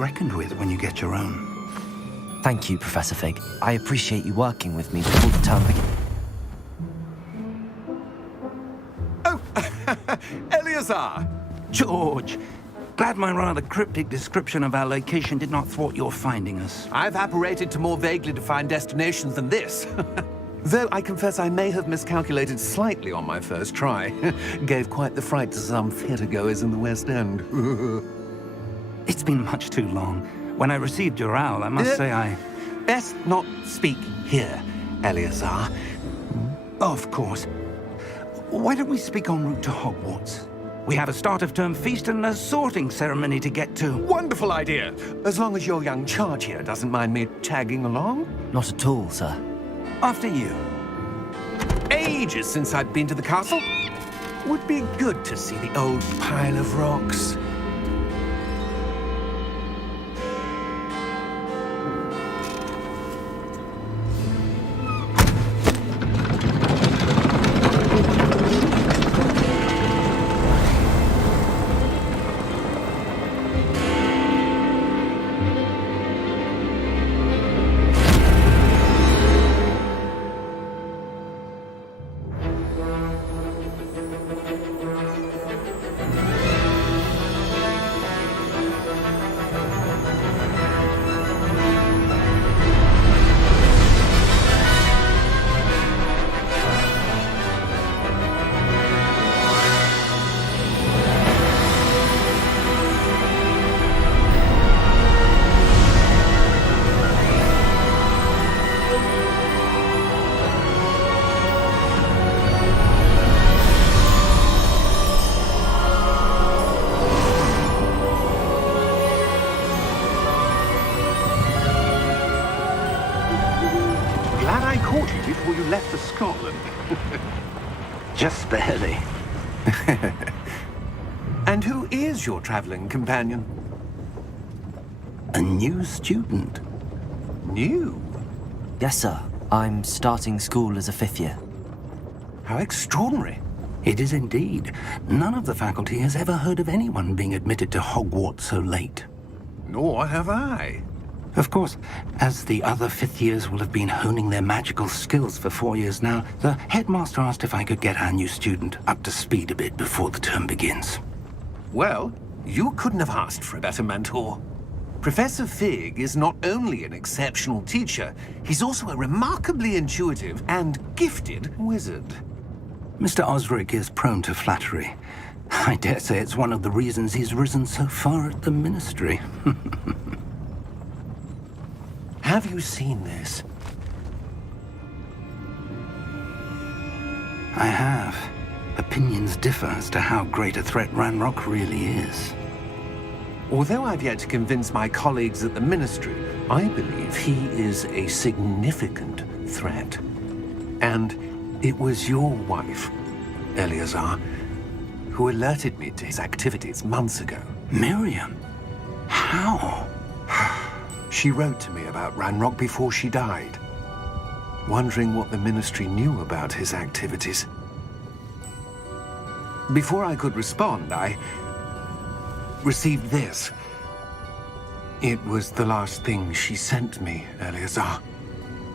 reckoned with when you get your own. Thank you, Professor Fig. I appreciate you working with me before the term begins. Oh, Eleazar! George, glad my rather cryptic description of our location did not thwart your finding us. I've apparated to more vaguely defined destinations than this. Though I confess I may have miscalculated slightly on my first try. Gave quite the fright to some theatre-goers in the West End. It's been much too long. When I received your owl, I must say I... Best not speak here, Eleazar. Of course. Why don't we speak en route to Hogwarts? We have a start-of-term feast and a sorting ceremony to get to. Wonderful idea! As long as your young charge here doesn't mind me tagging along. Not at all, sir. After you. Ages since I've been to the castle. Would be good to see the old pile of rocks. Before you left for Scotland. Just barely. And who is your travelling companion? A new student. New? Yes, sir. I'm starting school as a fifth year. How extraordinary. It is indeed. None of the faculty has ever heard of anyone being admitted to Hogwarts so late. Nor have I. Of course, as the other fifth years will have been honing their magical skills for 4 years now, the headmaster asked if I could get our new student up to speed a bit before the term begins. Well, you couldn't have asked for a better mentor. Professor Fig is not only an exceptional teacher, he's also a remarkably intuitive and gifted wizard. Mr. Osric is prone to flattery. I dare say it's one of the reasons he's risen so far at the ministry. Have you seen this? I have. Opinions differ as to how great a threat Ranrock really is. Although I've yet to convince my colleagues at the Ministry, I believe he is a significant threat. And it was your wife, Eleazar, who alerted me to his activities months ago. Miriam? How? She wrote to me about Ranrock before she died, wondering what the Ministry knew about his activities. Before I could respond, I received this. It was the last thing she sent me, Eleazar.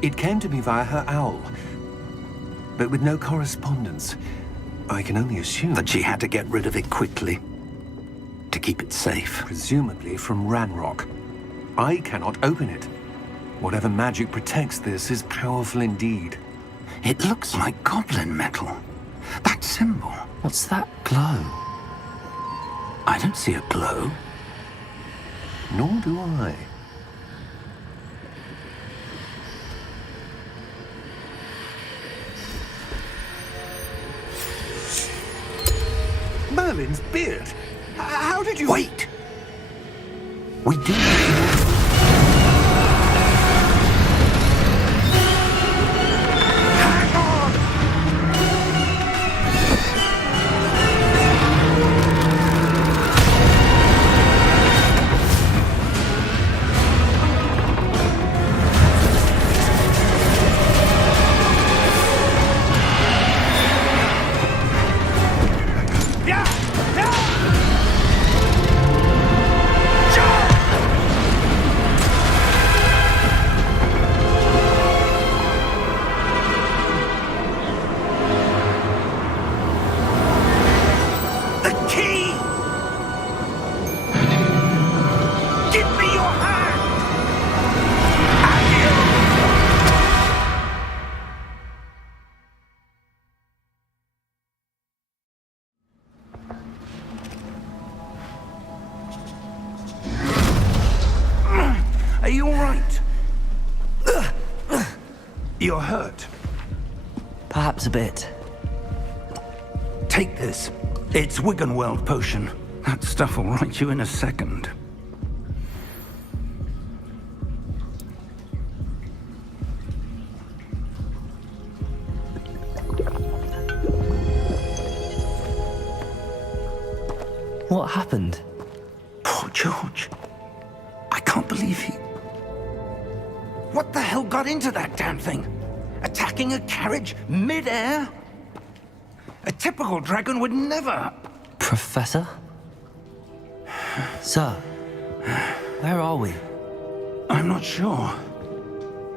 It came to me via her owl, but with no correspondence. I can only assume that she had to get rid of it quickly, to keep it safe. Presumably from Ranrock. I cannot open it. Whatever magic protects this is powerful indeed. It looks like goblin metal. That symbol. What's that glow? I don't see a glow. Nor do I. Merlin's beard. How did you... Wait! We do... you all right? You're hurt. Perhaps a bit. Take this. It's Wiggenweld potion. That stuff will right you in a second. What happened? Poor George. I can't believe he... What the hell got into that damn thing? Attacking a carriage mid-air? A typical dragon would never... Professor? Sir, where are we? I'm not sure.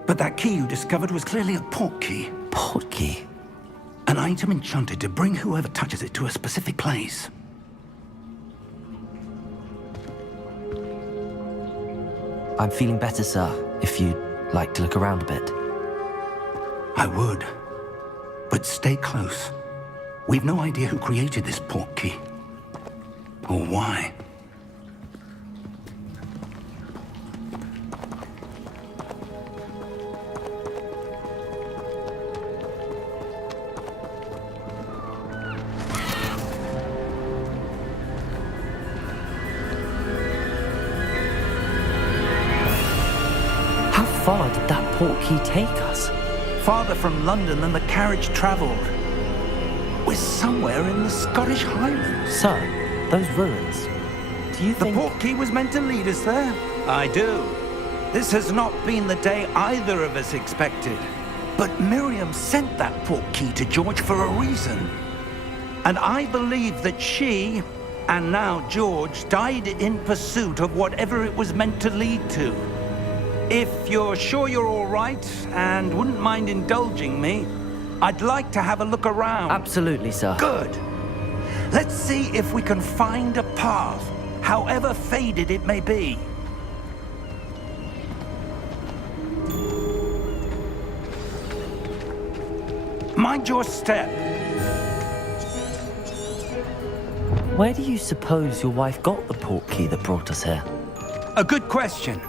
But that key you discovered was clearly a port key. Port key? An item enchanted to bring whoever touches it to a specific place. I'm feeling better, sir, if you'd like to look around a bit. I would. But stay close. We've no idea who created this port key. Or why. How far did that port key take us? Farther from London than the carriage travelled. We're somewhere in the Scottish Highlands. Sir, those ruins. Do you The think... port key was meant to lead us there? I do. This has not been the day either of us expected. But Miriam sent that port key to George for a reason. And I believe that she, and now George, died in pursuit of whatever it was meant to lead to. If you're sure you're all right and wouldn't mind indulging me, I'd like to have a look around. Absolutely, sir. Good. Let's see if we can find a path, however faded it may be. Mind your step. Where do you suppose your wife got the port key that brought us here? A good question.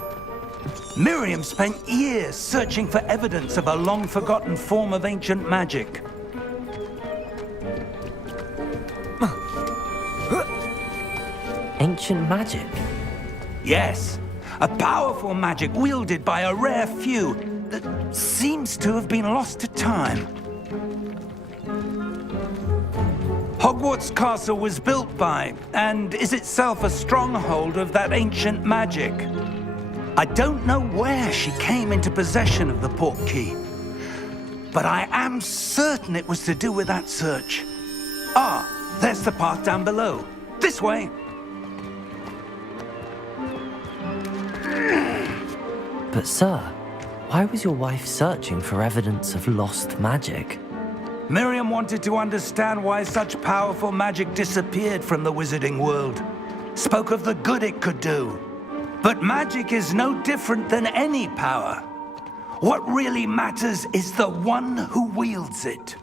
Miriam spent years searching for evidence of a long-forgotten form of ancient magic. Ancient magic? Yes, a powerful magic wielded by a rare few that seems to have been lost to time. Hogwarts Castle was built by, and is itself a stronghold of that ancient magic. I don't know where she came into possession of the port key, but I am certain it was to do with that search. Ah, there's the path down below. This way. But sir, why was your wife searching for evidence of lost magic? Miriam wanted to understand why such powerful magic disappeared from the wizarding world. Spoke of the good it could do. But magic is no different than any power. What really matters is the one who wields it.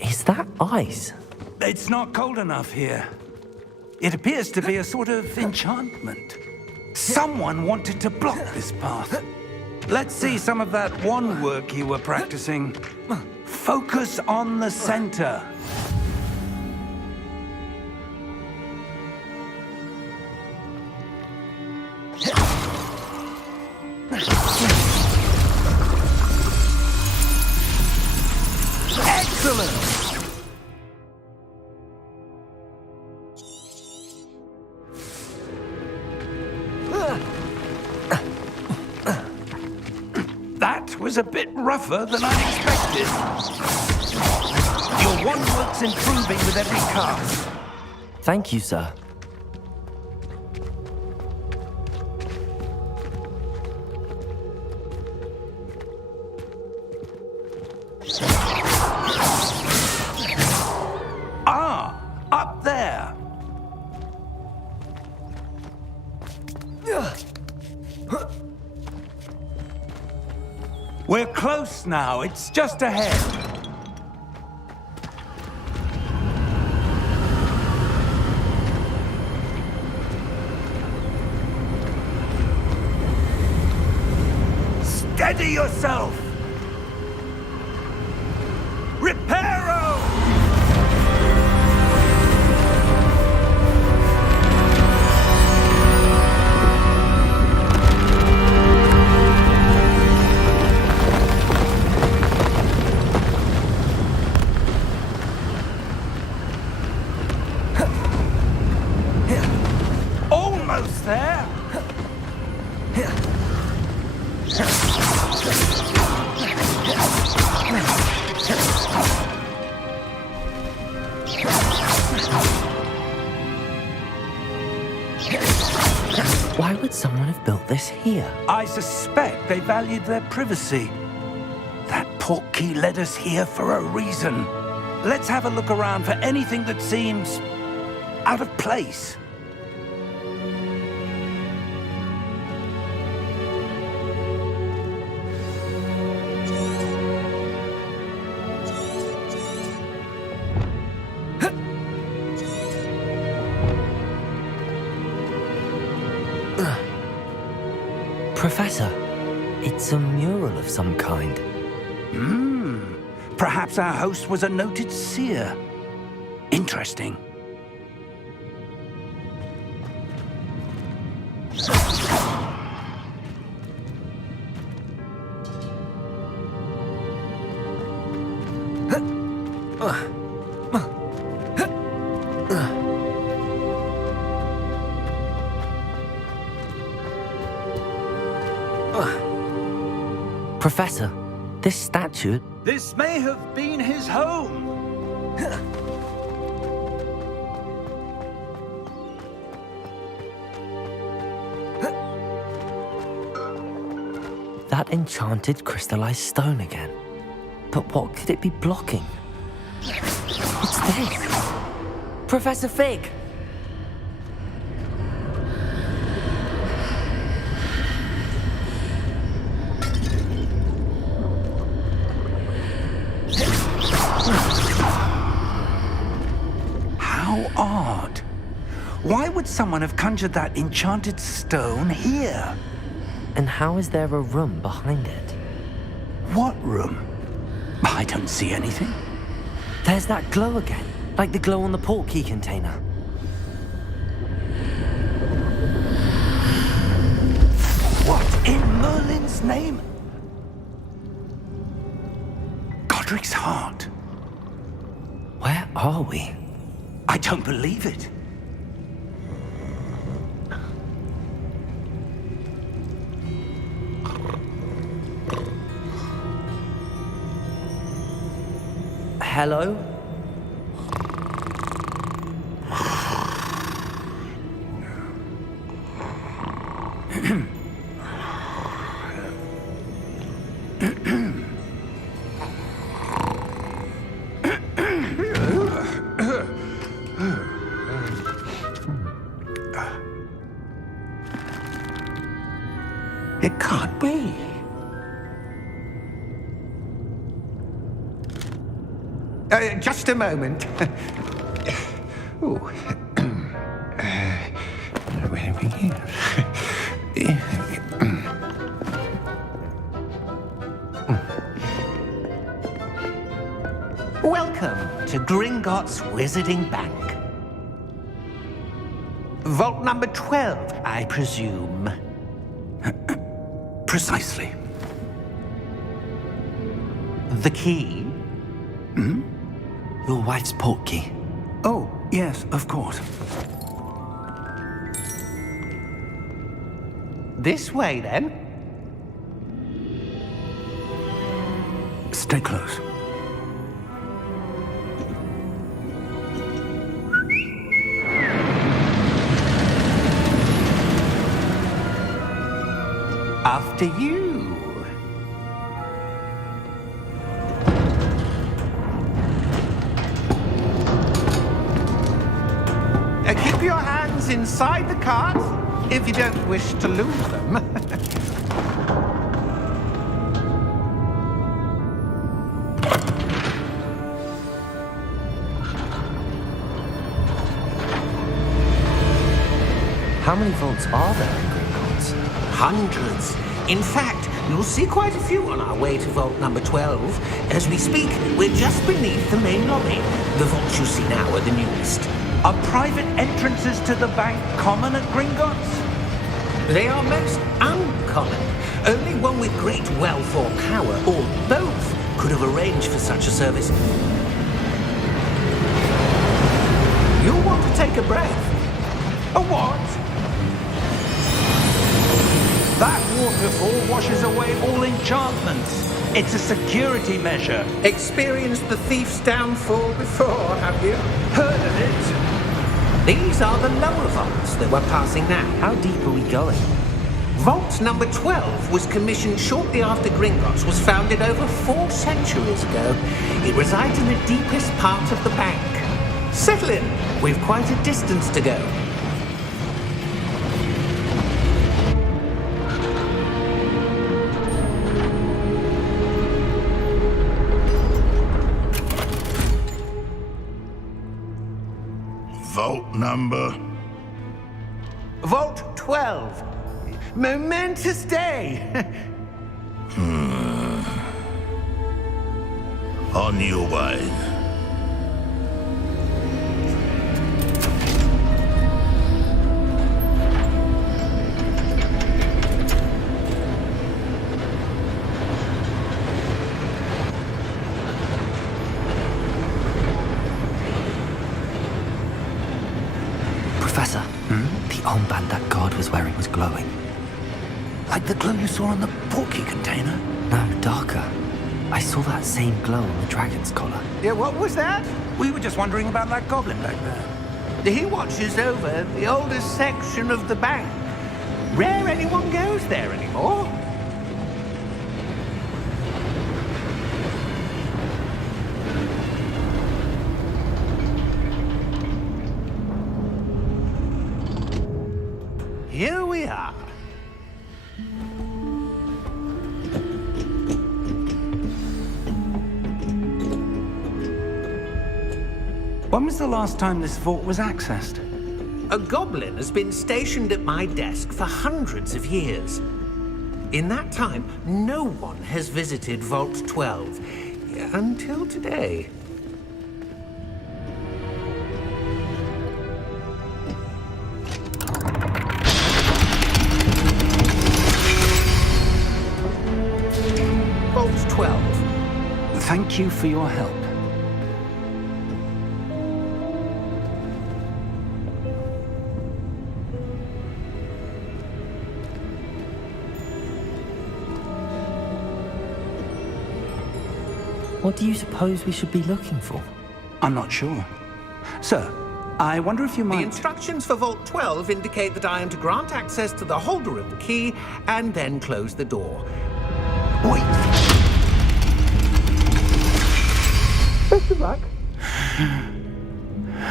Is that ice? It's not cold enough here. It appears to be a sort of enchantment. Someone wanted to block this path. Let's see some of that wand work you were practicing. Focus on the center. Excellent! That was a bit rougher than I expected. Your wand work's improving with every cast. Thank you, sir. Ah, up there. We're close now. It's just ahead. Steady yourself! Reparo! Almost there! Why would someone have built this here? I suspect they valued their privacy. That portkey led us here for a reason. Let's have a look around for anything that seems out of place. Professor, it's a mural of some kind. Perhaps our host was a noted seer. Interesting. Professor, this statue... This may have been his home. That enchanted crystallized stone again. But what could it be blocking? What's this? Professor Fig! How odd. Why would someone have conjured that enchanted stone here? And how is there a room behind it? What room? I don't see anything. There's that glow again, like the glow on the portkey container. What in Merlin's name? Godric's heart. Where are we? I don't believe it. Hello? It can't be. Just a moment. Oh. Where are we here? Welcome to Gringotts Wizarding Bank. Vault number 12, I presume. Precisely. The key? Your wife's portkey. Oh, yes, of course. This way, then. Stay close. After you. Keep your hands inside the cart if you don't wish to lose them. How many vaults are there in Gringotts? Hundreds. In fact, You'll see quite a few on our way to vault number 12. As we speak, we're just beneath the main lobby. The vaults you see now are the newest. Are private entrances to the bank common at Gringotts? They are most uncommon. Only one with great wealth or power, or both, could have arranged for such a service. You'll want to take a breath. A what? That waterfall washes away all enchantments. It's a security measure. Experienced the thief's downfall before, have you? Heard of it? These are the lower vaults that we're passing now. How deep are we going? Vault number 12 was commissioned shortly after Gringotts was founded over 4 centuries ago. It resides in the deepest part of the bank. Settle in. We've quite a distance to go. Vault number? Vault 12. Momentous day. On your way. Professor, the armband that guard was wearing was glowing. Like the glow you saw on the porky container? No, darker. I saw that same glow on the dragon's collar. Yeah, what was that? We were just wondering about that goblin back there. He watches over the oldest section of the bank. Rare anyone goes there anymore. Here we are. When was the last time this vault was accessed? A goblin has been stationed at my desk for hundreds of years. In that time, no one has visited Vault 12 until today. Vault 12. Thank you for your help. What do you suppose we should be looking for? I'm not sure. Sir, I wonder if you The might... instructions for Vault 12 indicate that I am to grant access to the holder of the key and then close the door. Wait. Best of luck.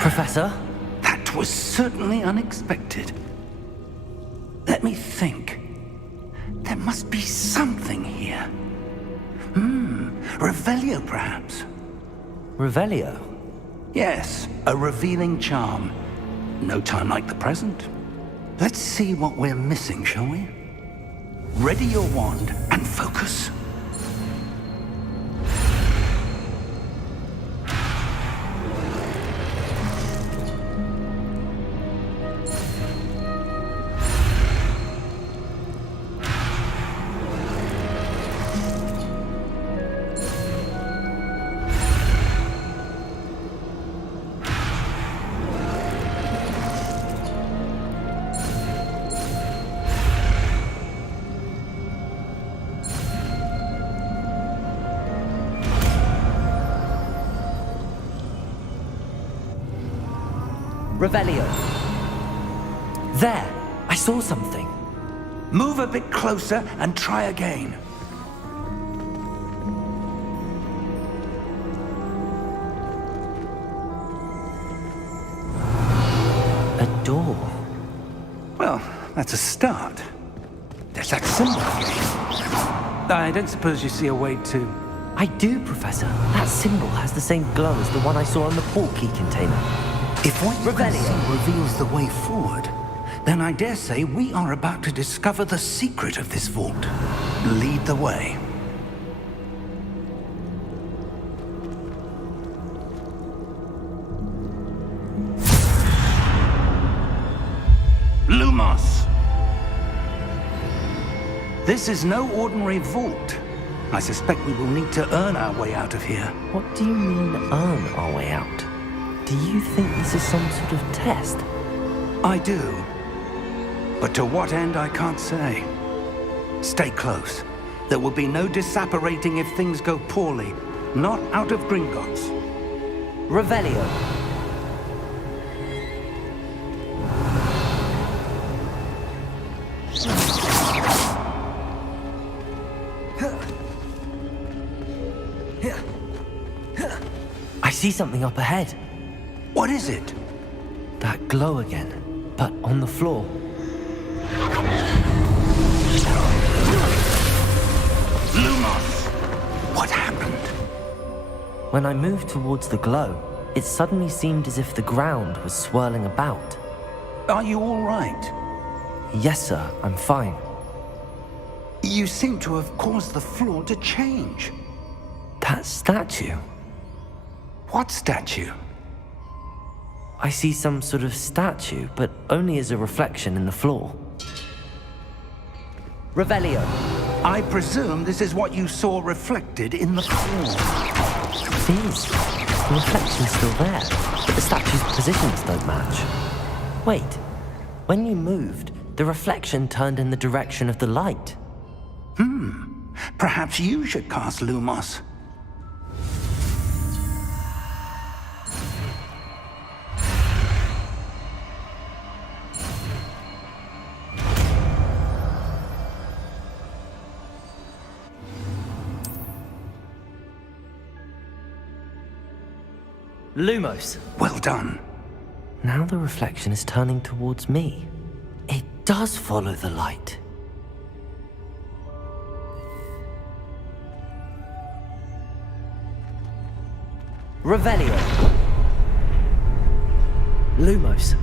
Professor? That was certainly unexpected. Let me think. There must be something here. Revelio, perhaps? Revelio? Yes, a revealing charm. No time like the present. Let's see what we're missing, shall we? Ready your wand and focus. Revelio. There! I saw something. Move a bit closer and try again. A door. Well, that's a start. There's that symbol again. I don't suppose you see a way to... I do, Professor. That symbol has the same glow as the one I saw on the portkey container. If what you can Revelio. see reveals the way forward, Then I dare say we are about to discover the secret of this vault. Lead the way. Lumos! This is no ordinary vault. I suspect we will need to earn our way out of here. What do you mean, earn our way out? Do you think this is some sort of test? I do. But to what end, I can't say. Stay close. There will be no disapparating if things go poorly. Not out of Gringotts. Revelio. I see something up ahead. What is it? That glow again, but on the floor. Lumos! What happened? When I moved towards the glow, it suddenly seemed as if the ground was swirling about. Are you all right? Yes, sir, I'm fine. You seem to have caused the floor to change. That statue. What statue? I see some sort of statue, but only as a reflection in the floor. Revelio. I presume this is what you saw reflected in the floor. It is. The reflection's still there, but the statue's positions don't match. Wait. When you moved, the reflection turned in the direction of the light. Perhaps you should cast Lumos. Lumos. Well done. Now the reflection is turning towards me. It does follow the light. Revelio. Lumos.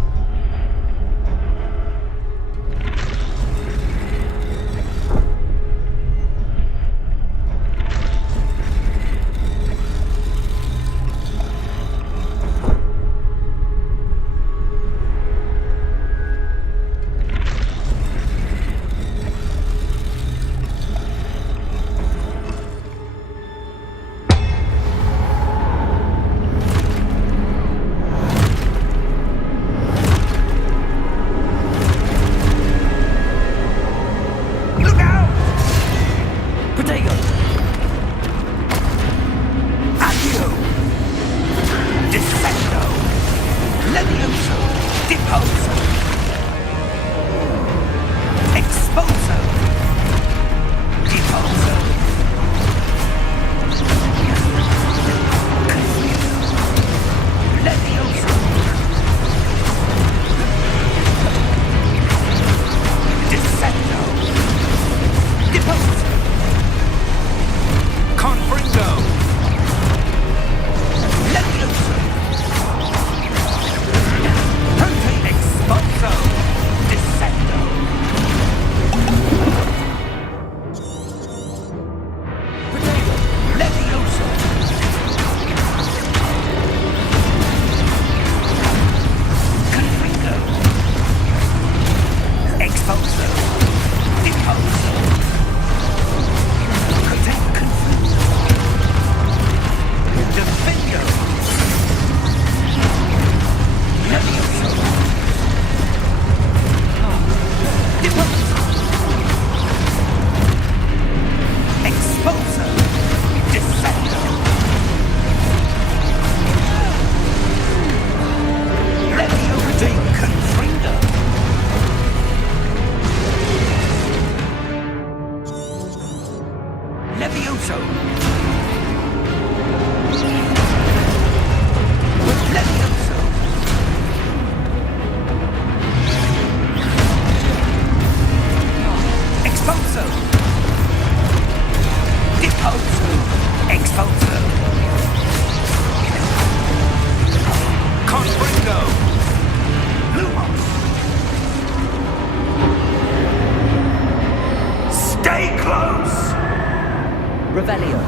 Revelio.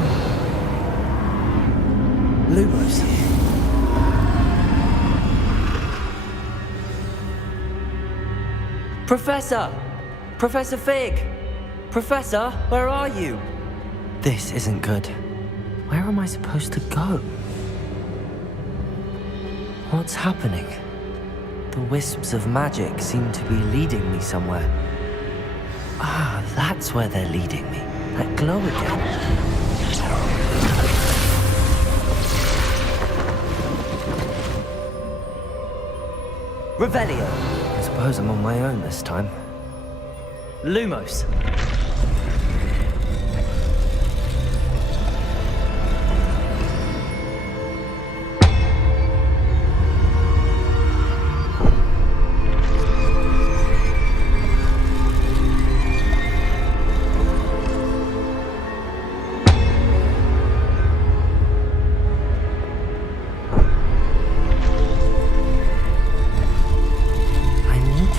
Lumos. Professor! Professor Fig! Professor, where are you? This isn't good. Where am I supposed to go? What's happening? The wisps of magic seem to be leading me somewhere. Ah, that's where they're leading me. That glow again. Revelio. I suppose I'm on my own this time. Lumos.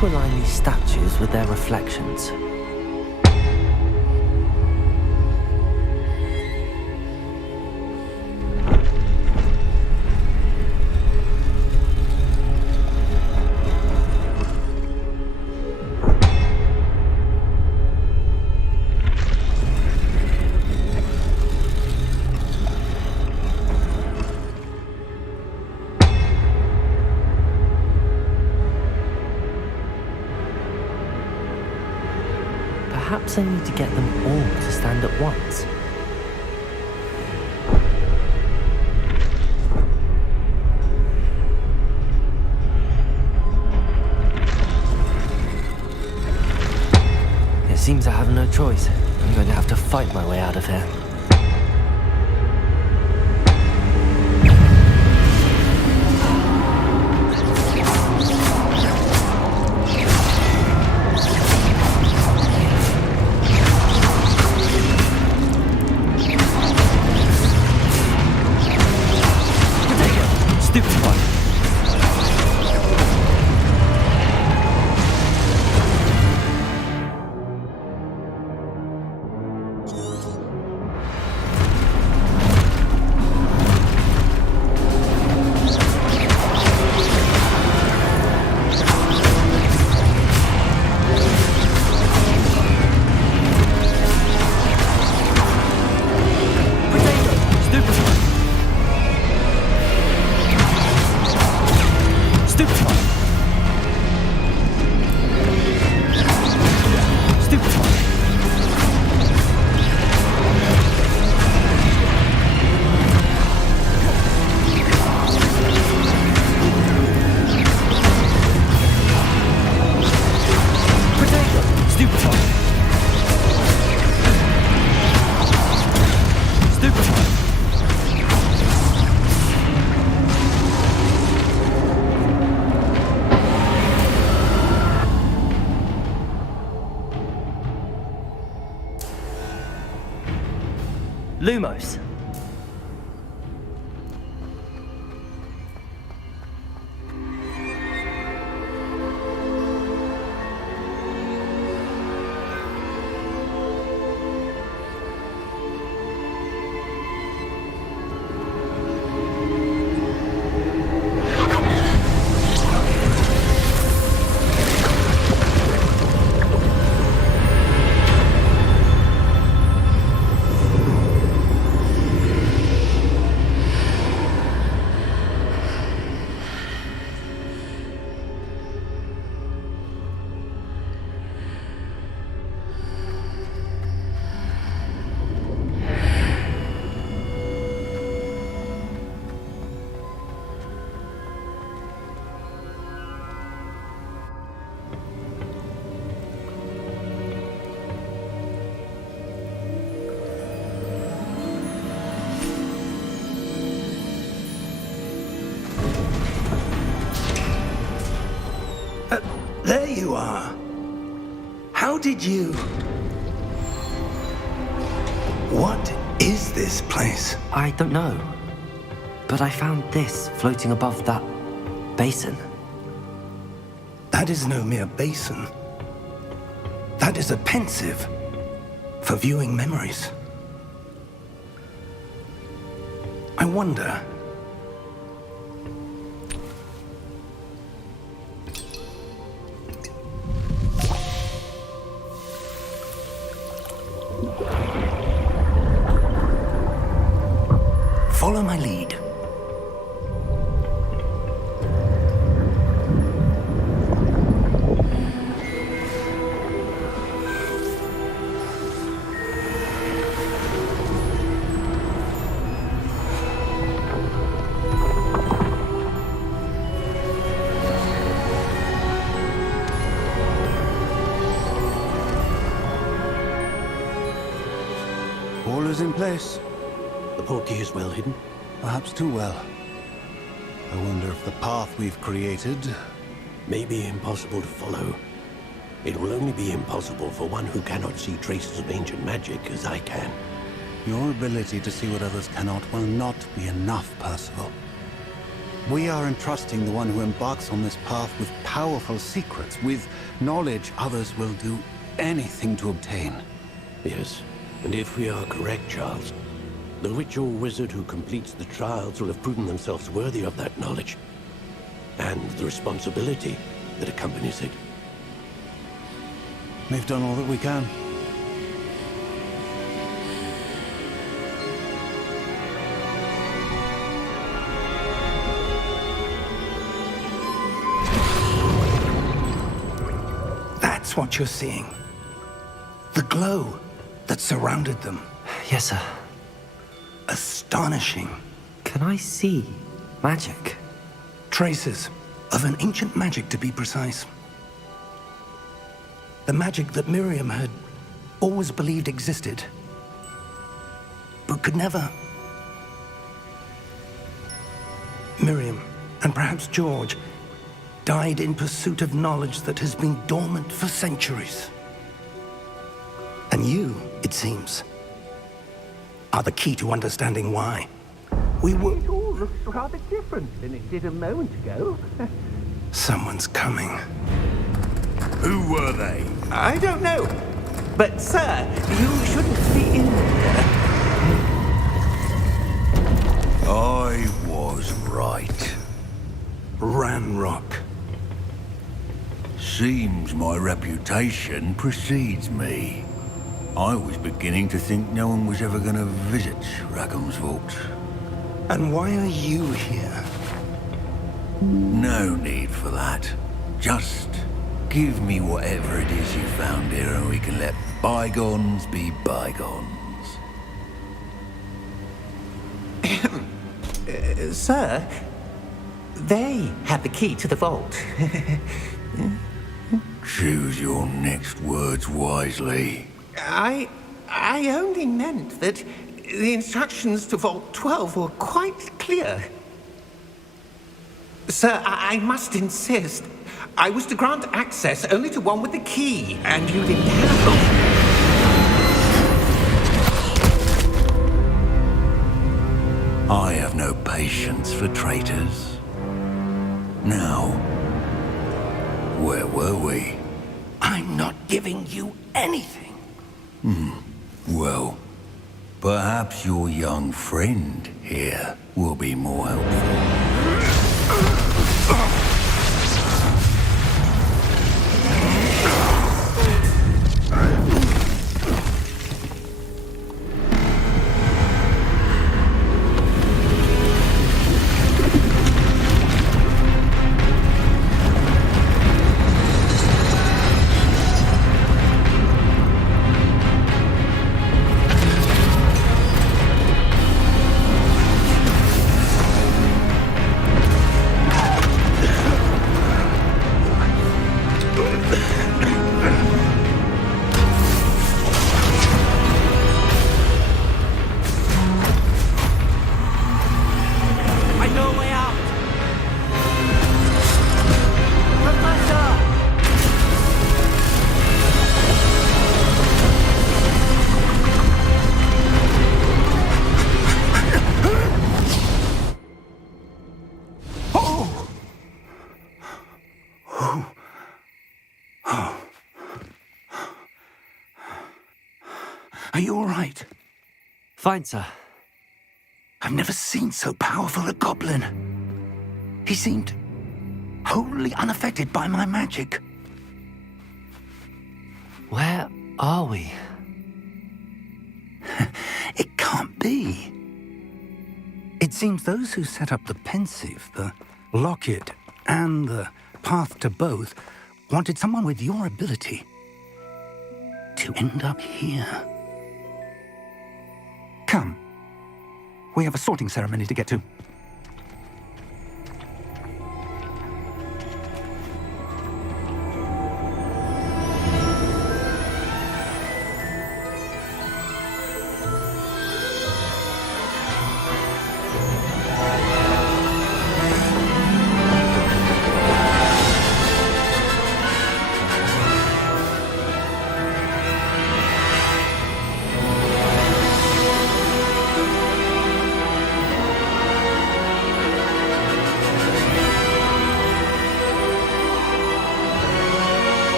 To align these statues with their reflections. Perhaps I need to get them all to stand at once. It seems I have no choice. I'm going to have to fight my way out of here. Lumos. There you are. How did you... What is this place? I don't know. But I found this floating above that basin. That is no mere basin. That is a pensive for viewing memories. I wonder. Follow my lead. All is in place. The portkey is well hidden. Perhaps too well. I wonder if the path we've created... May be impossible to follow. It will only be impossible for one who cannot see traces of ancient magic as I can. Your ability to see what others cannot will not be enough, Percival. We are entrusting the one who embarks on this path with powerful secrets, with knowledge others will do anything to obtain. Yes, and if we are correct, Charles, the witch or wizard who completes the trials will have proven themselves worthy of that knowledge, and the responsibility that accompanies it. We've done all that we can. That's what you're seeing. The glow that surrounded them. Yes, sir. Astonishing. Can I see magic? Traces of an ancient magic, to be precise. The magic that Miriam had always believed existed, but could never. Miriam, and perhaps George, died in pursuit of knowledge that has been dormant for centuries. And you, it seems, are the key to understanding why. We were... It all looks rather different than it did a moment ago. Someone's coming. Who were they? I don't know. But, sir, you shouldn't be in there. I was right. Ranrock. Seems my reputation precedes me. I was beginning to think no one was ever going to visit Rackham's vault. And why are you here? No need for that. Just give me whatever it is you found here and we can let bygones be bygones. Sir, they had the key to the vault. Choose your next words wisely. I only meant that the instructions to Vault 12 were quite clear. Sir, I must insist. I was to grant access only to one with the key, and you didn't have I have no patience for traitors. Now, where were we? I'm not giving you anything. Well, perhaps your young friend here will be more helpful. Are you all right? Fine, sir. I've never seen so powerful a goblin. He seemed wholly unaffected by my magic. Where are we? It can't be. It seems those who set up the pensive, the locket, and the path to both wanted someone with your ability to end up here. Come. We have a sorting ceremony to get to.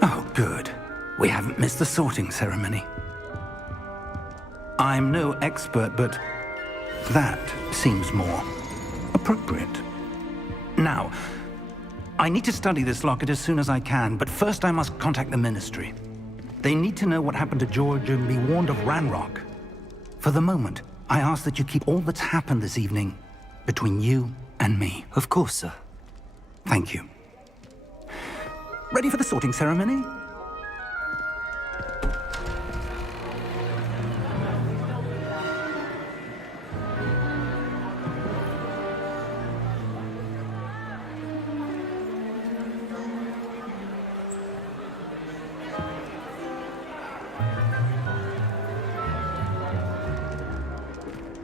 Oh, good. We haven't missed the sorting ceremony. I'm no expert, but that seems more appropriate. Now, I need to study this locket as soon as I can, but first I must contact the Ministry. They need to know what happened to George and be warned of Ranrock. For the moment, I ask that you keep all that's happened this evening between you and me. Of course, sir. Thank you. Ready for the sorting ceremony?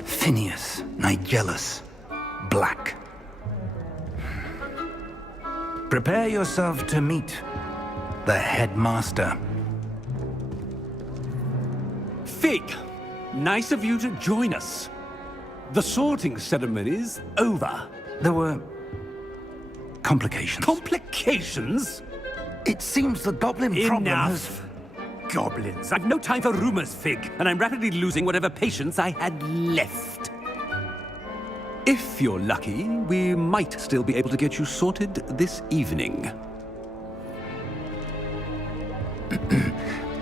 Phineas, Nigellus, Black. Prepare yourself to meet the headmaster. Fig, nice of you to join us. The sorting ceremony's over. There were complications. Complications? It seems the goblin problem has... Enough. Goblins. I've no time for rumors, Fig, and I'm rapidly losing whatever patience I had left. If you're lucky, we might still be able to get you sorted this evening.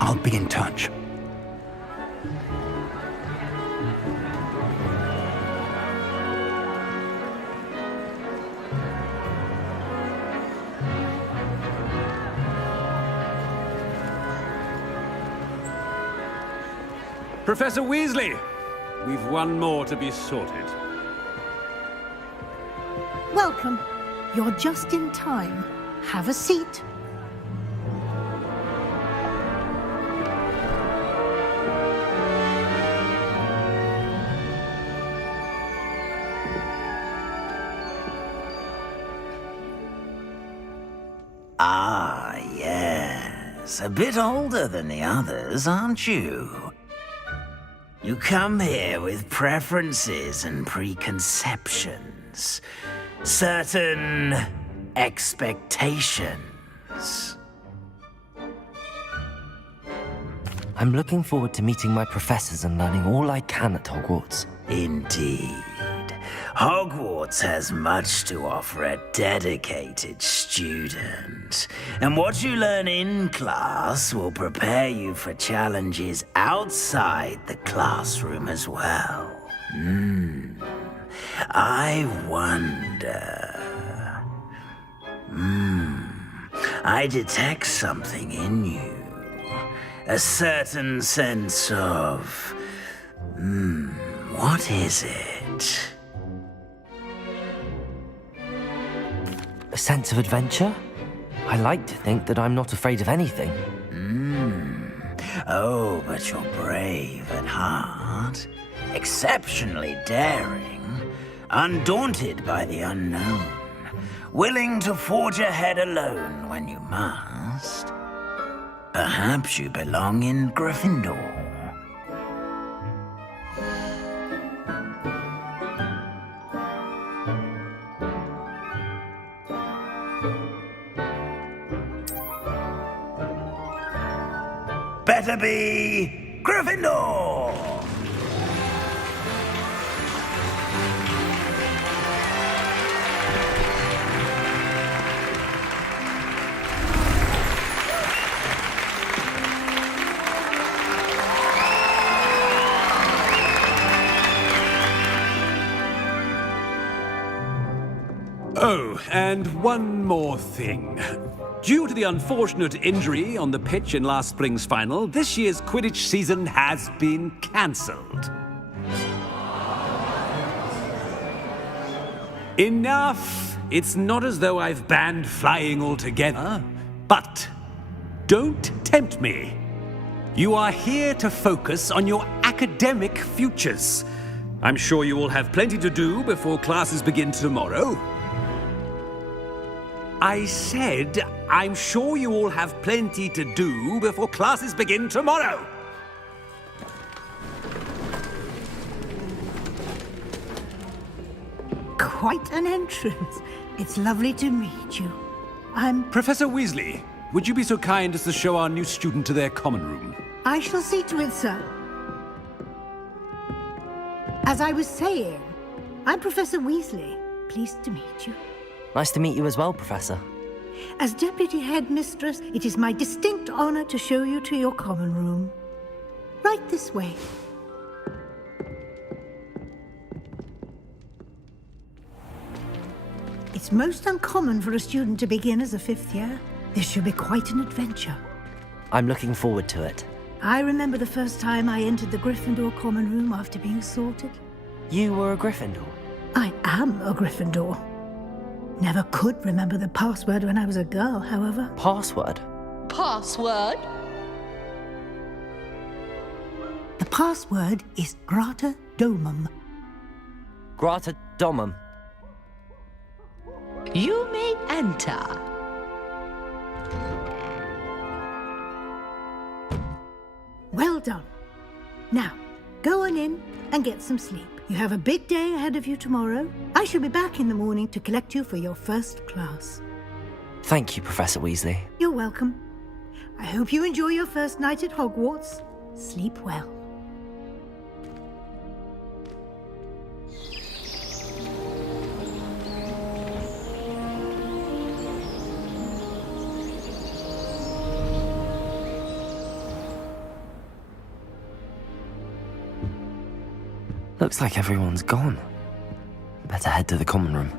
I'll be in touch. Professor Weasley, we've one more to be sorted. Welcome. You're just in time. Have a seat. Ah, yes. A bit older than the others, aren't you? You come here with preferences and preconceptions. Certain expectations. I'm looking forward to meeting my professors and learning all I can at Hogwarts. Indeed. Hogwarts has much to offer a dedicated student. And what you learn in class will prepare you for challenges outside the classroom as well. I wonder... I detect something in you. A certain sense of... what is it? A sense of adventure? I like to think that I'm not afraid of anything. Oh, but you're brave at heart, exceptionally daring, undaunted by the unknown, willing to forge ahead alone when you must. Perhaps you belong in Gryffindor. Better be Gryffindor! Oh, and one more thing. Due to the unfortunate injury on the pitch in last spring's final, this year's Quidditch season has been cancelled. Enough! It's not as though I've banned flying altogether, but don't tempt me. You are here to focus on your academic futures. I'm sure you will have plenty to do before classes begin tomorrow. I said, I'm sure you all have plenty to do before classes begin tomorrow. Quite an entrance. It's lovely to meet you. I'm... Professor Weasley, would you be so kind as to show our new student to their common room? I shall see to it, sir. As I was saying, I'm Professor Weasley. Pleased to meet you. Nice to meet you as well, Professor. As Deputy Headmistress, it is my distinct honor to show you to your common room. Right this way. It's most uncommon for a student to begin as a fifth year. This should be quite an adventure. I'm looking forward to it. I remember the first time I entered the Gryffindor common room after being sorted. You were a Gryffindor? I am a Gryffindor. Never could remember the password when I was a girl, however. Password? Password? The password is Grata Domum. Grata Domum. You may enter. Well done. Now, go on in and get some sleep. You have a big day ahead of you tomorrow. I shall be back in the morning to collect you for your first class. Thank you, Professor Weasley. You're welcome. I hope you enjoy your first night at Hogwarts. Sleep well. Looks like everyone's gone. Better head to the common room.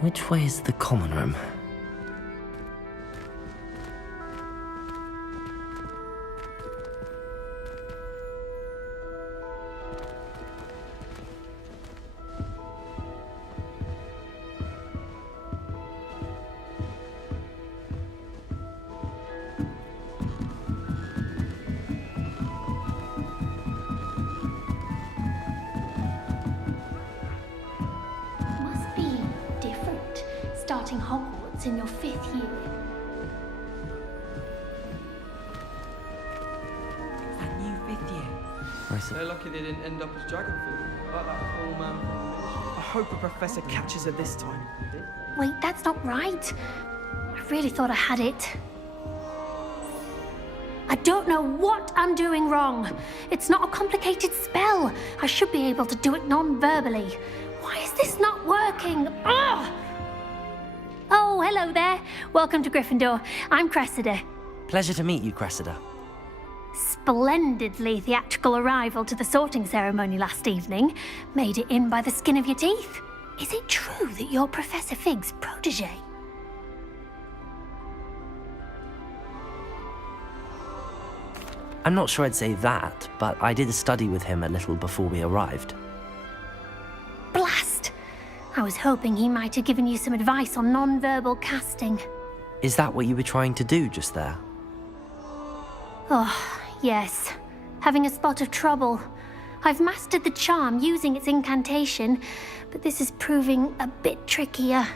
Which way is the common room? Starting Hogwarts in your 5th year. That new 5th year. They're lucky they didn't end up as Dragonfield, like that poor man. I hope a professor catches her this time. Wait, that's not right. I really thought I had it. I don't know what I'm doing wrong. It's not a complicated spell. I should be able to do it non-verbally. Why is this not working? Ugh! Oh, hello there. Welcome to Gryffindor. I'm Cressida. Pleasure to meet you, Cressida. Splendidly theatrical arrival to the sorting ceremony last evening. Made it in by the skin of your teeth. Is it true that you're Professor Fig's protege? I'm not sure I'd say that, but I did study with him a little before we arrived. Blast! I was hoping he might have given you some advice on non-verbal casting. Is that what you were trying to do just there? Oh, yes. Having a spot of trouble. I've mastered the charm using its incantation, but this is proving a bit trickier.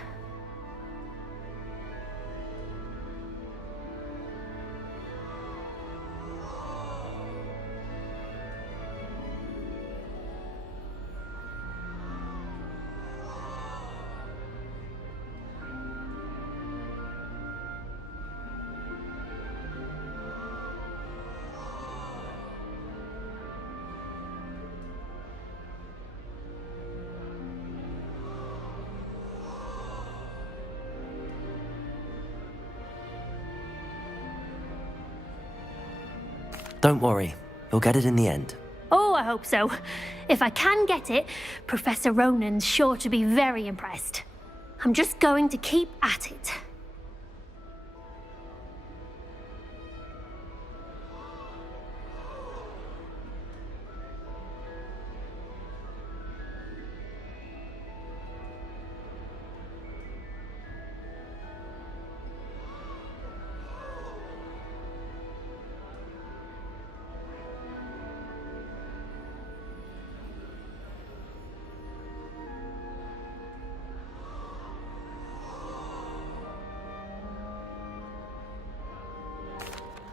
Don't worry, you'll get it in the end. Oh, I hope so. If I can get it, Professor Ronan's sure to be very impressed. I'm just going to keep at it.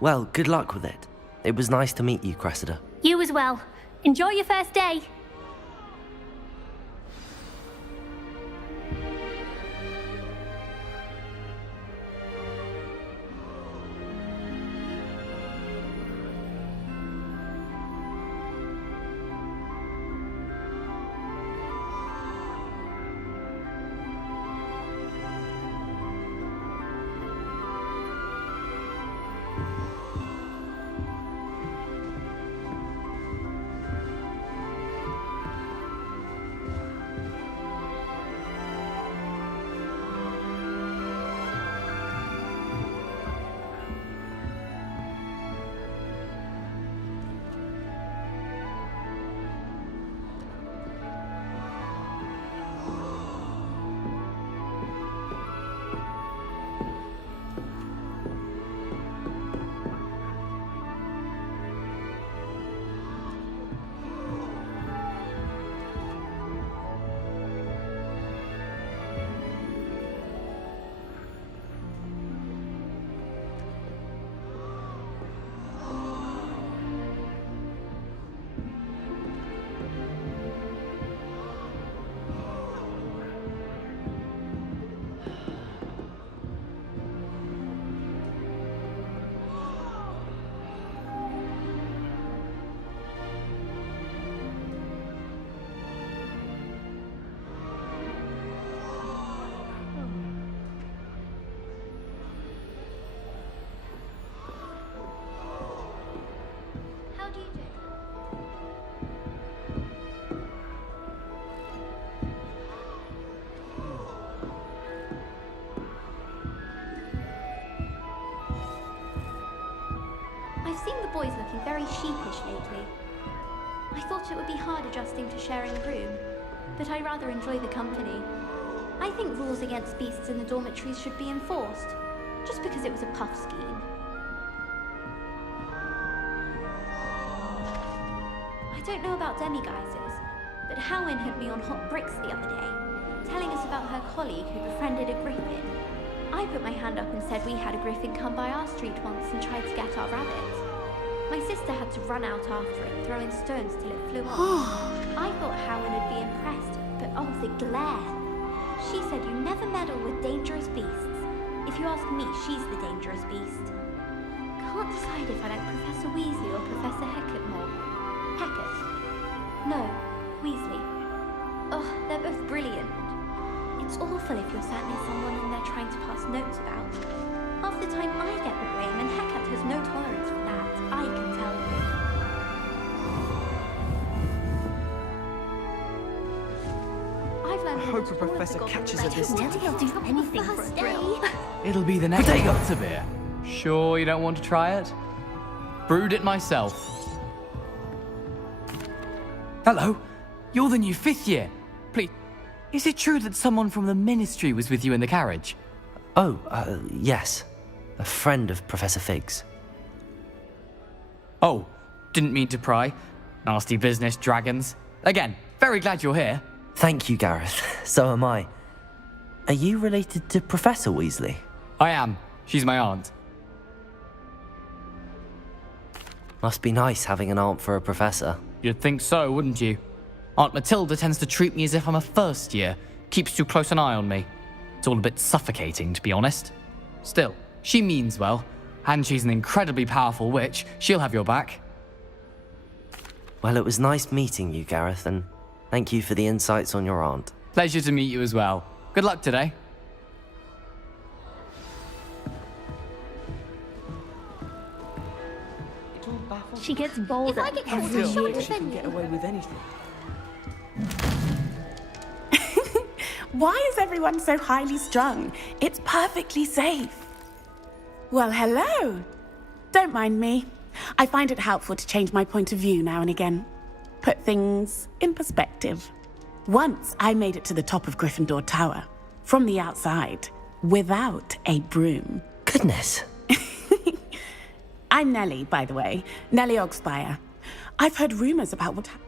Well, good luck with it. It was nice to meet you, Cressida. You as well. Enjoy your first day. I've seen the boys looking very sheepish lately. I thought it would be hard adjusting to sharing a room, but I rather enjoy the company. I think rules against beasts in the dormitories should be enforced, just because it was a puff scheme. I don't know about demiguises, but Howin had me on hot bricks the other day, telling us about her colleague who befriended a griffin. I put my hand up and said we had a griffin come by our street once and tried to get our rabbit. My sister had to run out after it, throwing stones till it flew off. I thought Howin would be impressed, but oh, the glare. She said you never meddle with dangerous beasts. If you ask me, she's the dangerous beast. Can't decide if I like Professor Weasley or Professor Heckett more. Heckett? No, Weasley. Oh, they're both brilliant. I hope a professor catches her this time. He'll do anything for a thrill. It'll be the next beer. Sure you don't want to try it? Brewed it myself. Hello, you're the new 5th year. Please, is it true that someone from the ministry was with you in the carriage? Oh, yes. A friend of Professor Fig's. Oh, didn't mean to pry. Nasty business, dragons. Again, very glad you're here. Thank you, Gareth. So am I. Are you related to Professor Weasley? I am. She's my aunt. Must be nice having an aunt for a professor. You'd think so, wouldn't you? Aunt Matilda tends to treat me as if I'm a first year. Keeps too close an eye on me. It's all a bit suffocating, to be honest. Still, she means well. And she's an incredibly powerful witch. She'll have your back. Well, it was nice meeting you, Gareth, and thank you for the insights on your aunt. Pleasure to meet you as well. Good luck today. She gets bolder. If I get caught, Still, I'm sure she can defend get you. away with anything. Why is everyone so highly strung? It's perfectly safe. Well, hello. Don't mind me. I find it helpful to change my point of view now and again. Put things in perspective. Once I made it to the top of Gryffindor Tower, from the outside, without a broom. Goodness. I'm Nellie, by the way. Nellie Ogspire. I've heard rumors about what happened.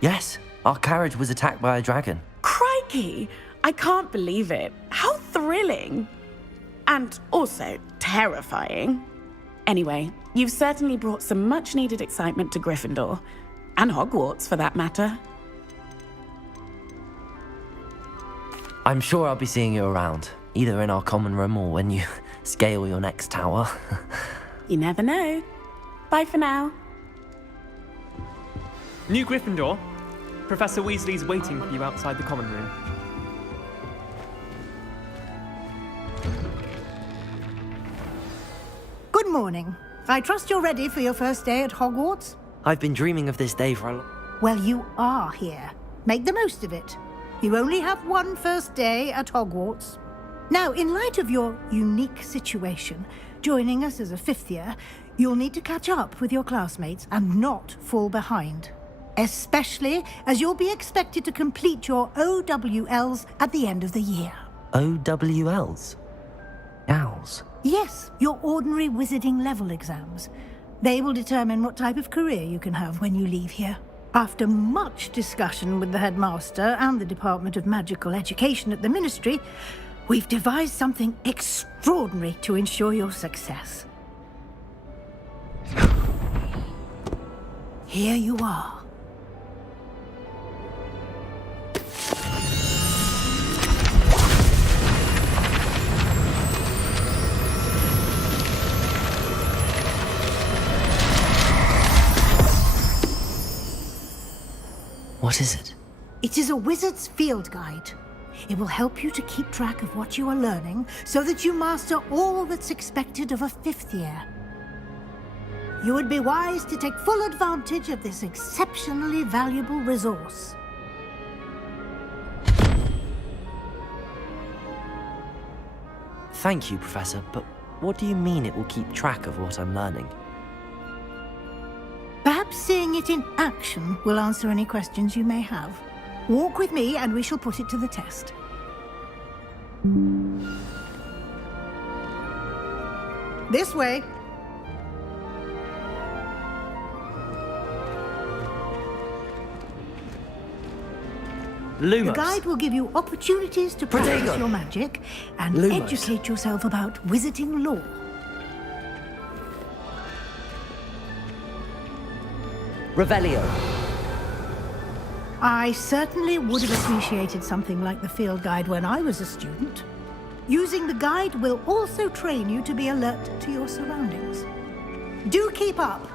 Yes, our carriage was attacked by a dragon. Crikey! I can't believe it. How thrilling! And also terrifying. Anyway, you've certainly brought some much-needed excitement to Gryffindor. And Hogwarts, for that matter. I'm sure I'll be seeing you around, either in our common room or when you scale your next tower. You never know. Bye for now. New Gryffindor. Professor Weasley's waiting for you outside the common room. Good morning. I trust you're ready for your first day at Hogwarts? I've been dreaming of this day for a long... Well, you are here. Make the most of it. You only have one first day at Hogwarts. Now, in light of your unique situation, joining us as a 5th year, you'll need to catch up with your classmates and not fall behind. Especially as you'll be expected to complete your OWLs at the end of the year. OWLs? Owls? Yes, your ordinary wizarding level exams. They will determine what type of career you can have when you leave here. After much discussion with the headmaster and the Department of Magical Education at the Ministry, we've devised something extraordinary to ensure your success. Here you are. What is it? It is a wizard's field guide. It will help you to keep track of what you are learning so that you master all that's expected of a 5th year. You would be wise to take full advantage of this exceptionally valuable resource. Thank you, Professor, but what do you mean it will keep track of what I'm learning? Perhaps seeing it in action will answer any questions you may have. Walk with me and we shall put it to the test. This way. Lumos. The guide will give you opportunities to practice your magic and Lumos. educate yourself about wizarding lore. Revelio. I certainly would have appreciated something like the field guide when I was a student. Using the guide will also train you to be alert to your surroundings. Do keep up.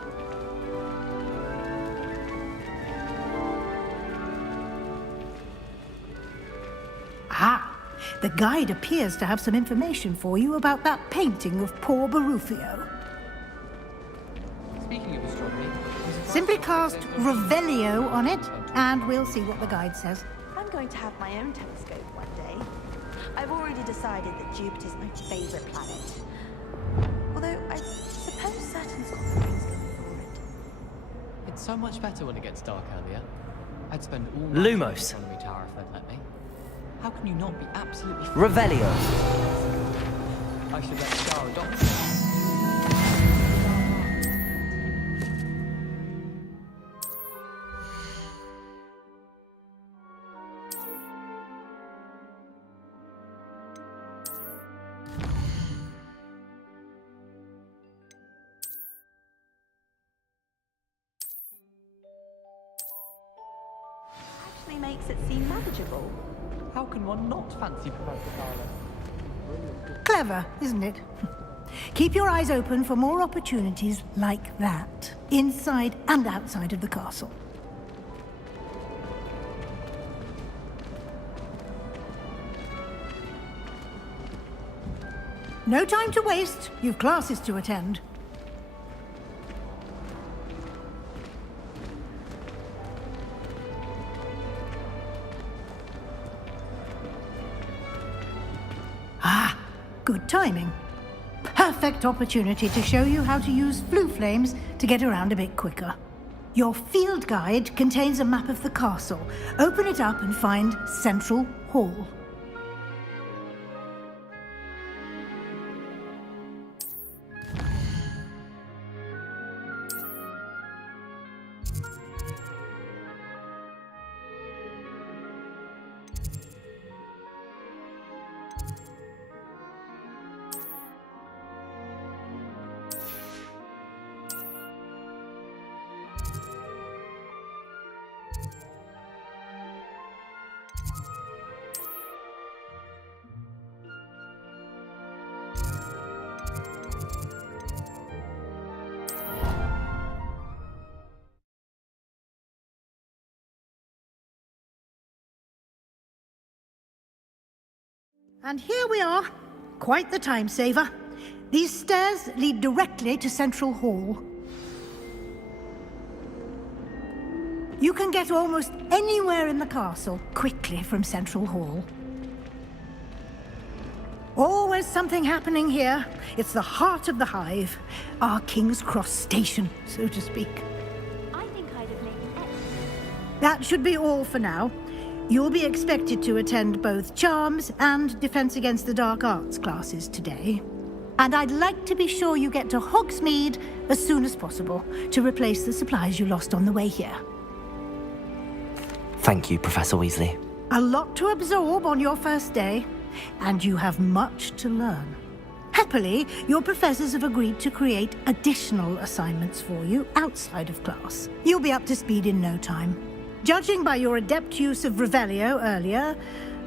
Ah, the guide appears to have some information for you about that painting of poor Barufio. Speaking of astronomy... Simply cast Revelio on it, and we'll see what the guide says. I'm going to have my own telescope one day. I've already decided that Jupiter's my favorite planet. Although I suppose Saturn's got the rings going for it. It's so much better when it gets dark earlier. I'd spend all night in the Lumos. astronomy tower if they'd let me. How can you not be absolutely Revelio. I should let Star adopt. Actually makes it seem manageable. How can one not fancy Professor Carlo? Clever, isn't it? Keep your eyes open for more opportunities like that, inside and outside of the castle. No time to waste. You've classes to attend. Ah, good timing. Perfect opportunity to show you how to use flue flames to get around a bit quicker. Your field guide contains a map of the castle. Open it up and find Central Hall. And here we are. Quite the time saver. These stairs lead directly to Central Hall. You can get almost anywhere in the castle quickly from Central Hall. Always something happening here. It's the heart of the hive. Our King's Cross station, so to speak. I think I'd have made an excellent. That should be all for now. You'll be expected to attend both Charms and Defense Against the Dark Arts classes today. And I'd like to be sure you get to Hogsmeade as soon as possible to replace the supplies you lost on the way here. Thank you, Professor Weasley. A lot to absorb on your first day, and you have much to learn. Happily, your professors have agreed to create additional assignments for you outside of class. You'll be up to speed in no time. Judging by your adept use of Revelio earlier,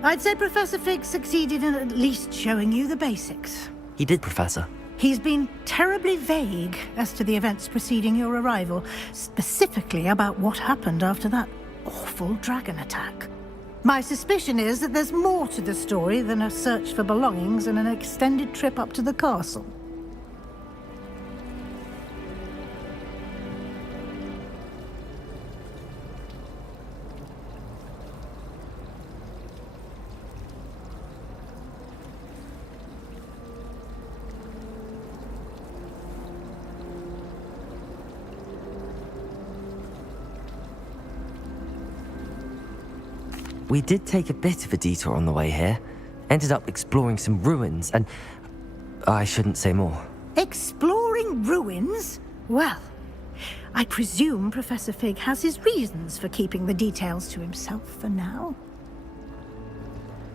I'd say Professor Fig succeeded in at least showing you the basics. He did, Professor. He's been terribly vague as to the events preceding your arrival, specifically about what happened after that awful dragon attack. My suspicion is that there's more to the story than a search for belongings and an extended trip up to the castle. We did take a bit of a detour on the way here. Ended up exploring some ruins and... I shouldn't say more. Exploring ruins? Well, I presume Professor Fig has his reasons for keeping the details to himself for now.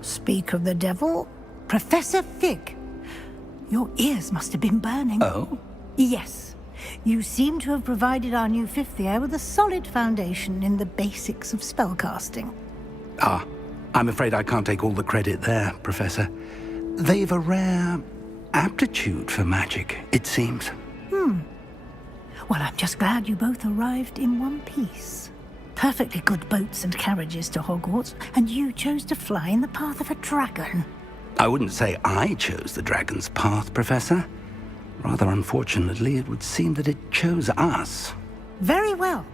Speak of the devil, Professor Fig. Your ears must have been burning. Oh? Yes. You seem to have provided our new fifth year with a solid foundation in the basics of spellcasting. Ah, I'm afraid I can't take all the credit there, Professor. They've a rare aptitude for magic, it seems. Well, I'm just glad you both arrived in one piece. Perfectly good boats and carriages to Hogwarts, and you chose to fly in the path of a dragon. I wouldn't say I chose the dragon's path, Professor. Rather unfortunately, it would seem that it chose us. Very well.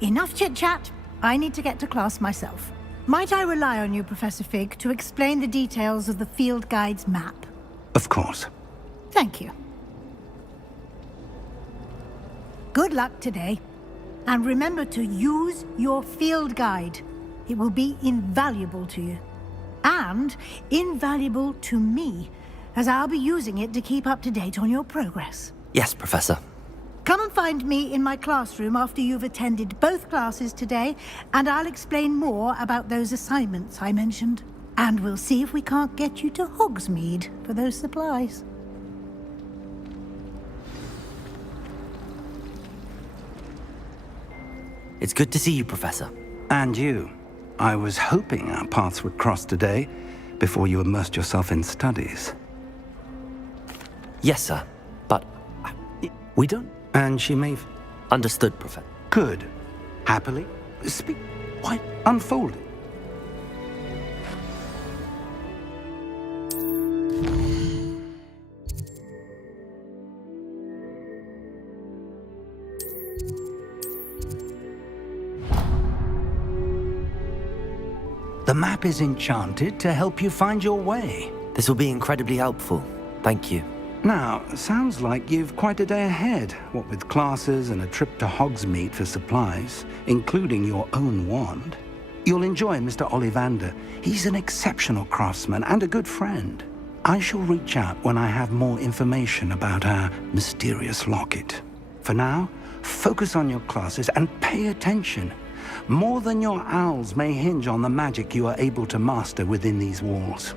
Enough chit-chat. I need to get to class myself. Might I rely on you, Professor Fig, to explain the details of the field guide's map? Of course. Thank you. Good luck today. And remember to use your field guide. It will be invaluable to you. And invaluable to me, as I'll be using it to keep up to date on your progress. Yes, Professor. Come and find me in my classroom after you've attended both classes today, and I'll explain more about those assignments I mentioned. And we'll see if we can't get you to Hogsmeade for those supplies. It's good to see you, Professor. And you. I was hoping our paths would cross today, before you immersed yourself in studies. Yes, sir. But we don't... And she may... Understood, Professor. Good. Happily. Speak. Why? Unfold it. The map is enchanted to help you find your way. This will be incredibly helpful. Thank you. Now, sounds like you've quite a day ahead, what with classes and a trip to Hogsmeade for supplies, including your own wand. You'll enjoy Mr. Ollivander. He's an exceptional craftsman and a good friend. I shall reach out when I have more information about our mysterious locket. For now, focus on your classes and pay attention. More than your owls may hinge on the magic you are able to master within these walls.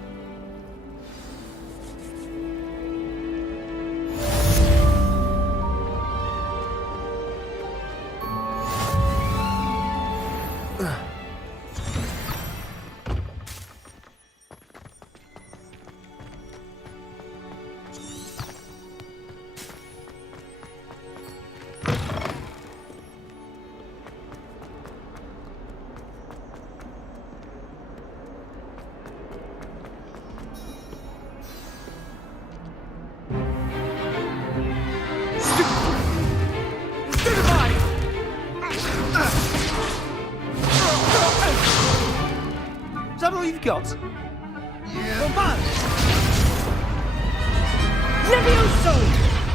Is that all you've got? Yeah. Levioso!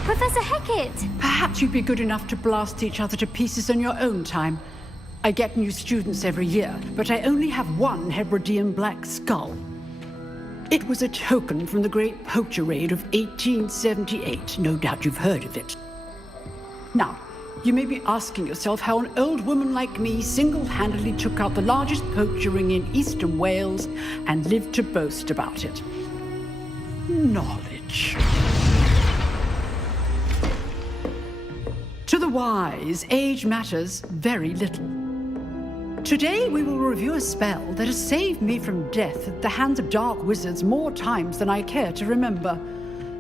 Professor Hecat! Perhaps you'd be good enough to blast each other to pieces on your own time. I get new students every year, but I only have one Hebridean black skull. It was a token from the Great Poacher Raid of 1878. No doubt you've heard of it. Now, you may be asking yourself how an old woman like me single-handedly took out the largest poacher ring in eastern Wales and lived to boast about it. Knowledge. To the wise, age matters very little. Today we will review a spell that has saved me from death at the hands of dark wizards more times than I care to remember.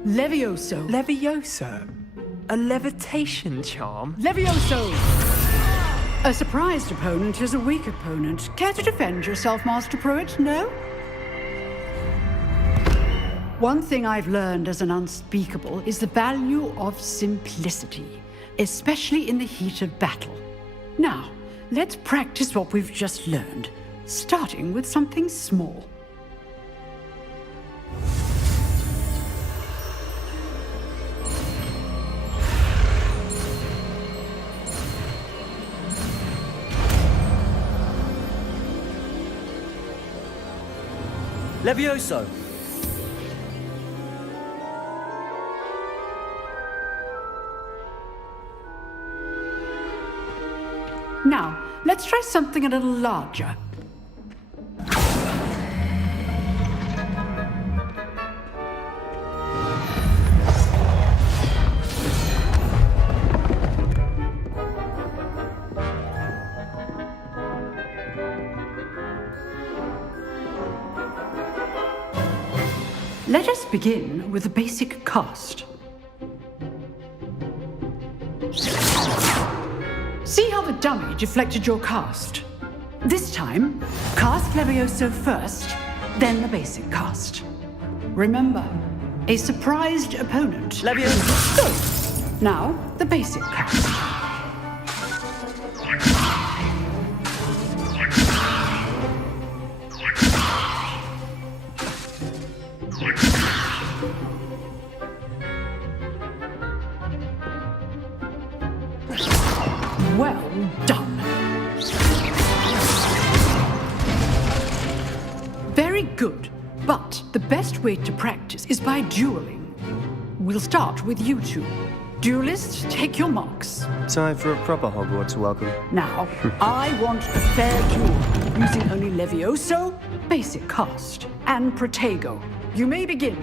Levioso. Levioso? A levitation charm? Levioso! A surprised opponent is a weak opponent. Care to defend yourself, Master Pruitt? No? One thing I've learned as an unspeakable is the value of simplicity, especially in the heat of battle. Now, let's practice what we've just learned, starting with something small. Levioso! Now, let's try something a little larger. Let us begin with a basic cast. See how the dummy deflected your cast? This time, cast Levioso first, then the basic cast. Remember, a surprised opponent. Levioso! Good. Now, the basic cast. Well done. Very good. But the best way to practice is by dueling. We'll start with you two. Duelists, take your marks. Time for a proper Hogwarts welcome. Now, I want a fair duel, using only Levioso, basic cast, and Protego. You may begin.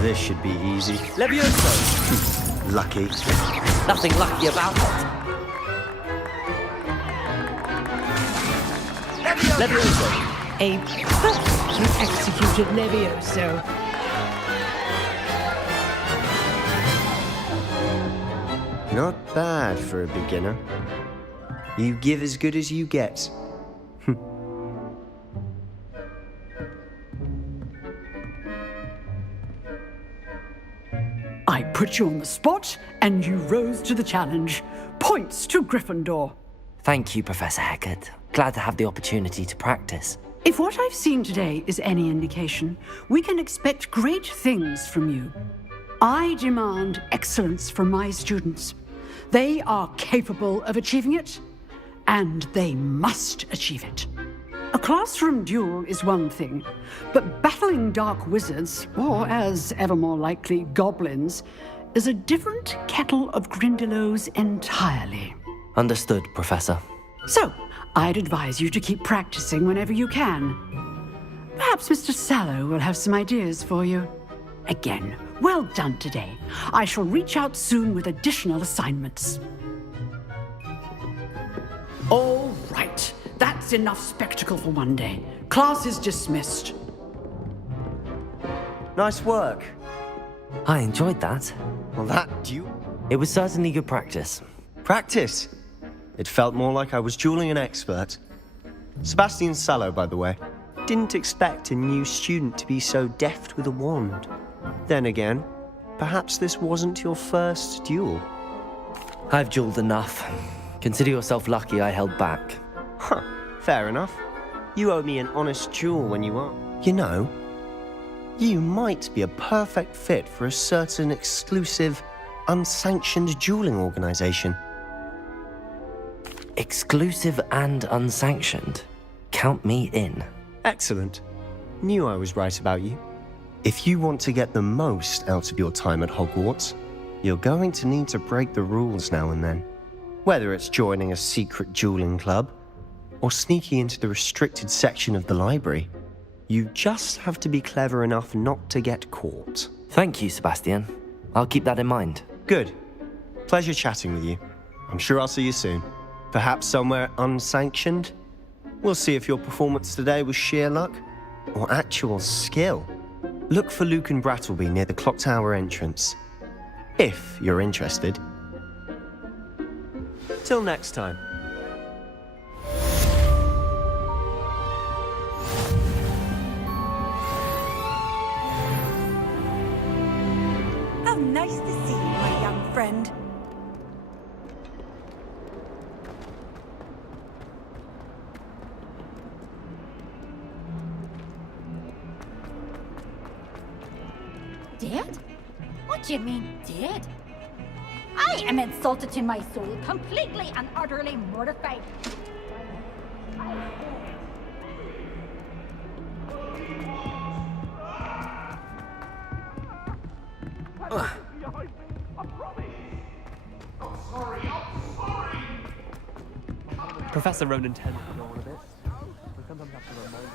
This should be easy. Levioso! Lucky. Nothing lucky about it. Levioso. A perfectly executed Levioso. Not bad for a beginner. You give as good as you get. I put you on the spot, and you rose to the challenge. Points to Gryffindor. Thank you, Professor Hecat. Glad to have the opportunity to practice. If what I've seen today is any indication, we can expect great things from you. I demand excellence from my students. They are capable of achieving it, and they must achieve it. A classroom duel is one thing, but battling dark wizards, or as ever more likely, goblins, is a different kettle of Grindylows entirely. Understood, Professor. So, I'd advise you to keep practicing whenever you can. Perhaps Mr. Sallow will have some ideas for you. Again, well done today. I shall reach out soon with additional assignments. All right. That's enough spectacle for one day. Class is dismissed. Nice work. I enjoyed that. Well, that duel... It was certainly good practice. Practice? It felt more like I was dueling an expert. Sebastian Sallow, by the way. Didn't expect a new student to be so deft with a wand. Then again, perhaps this wasn't your first duel. I've dueled enough. Consider yourself lucky I held back. Huh, fair enough. You owe me an honest duel when you are. You know, you might be a perfect fit for a certain exclusive, unsanctioned dueling organization. Exclusive and unsanctioned? Count me in. Excellent. Knew I was right about you. If you want to get the most out of your time at Hogwarts, you're going to need to break the rules now and then. Whether it's joining a secret dueling club, or sneaking into the restricted section of the library, you just have to be clever enough not to get caught. Thank you, Sebastian. I'll keep that in mind. Good. Pleasure chatting with you. I'm sure I'll see you soon. Perhaps somewhere unsanctioned? We'll see if your performance today was sheer luck or actual skill. Look for Luke and Brattleby near the clock tower entrance, if you're interested. Till next time. How nice to see you, my young friend. Dead? What do you mean, dead? I am insulted to my soul, completely and utterly mortified. Professor Ronan tends to go on a bit. We sometimes have to remind him.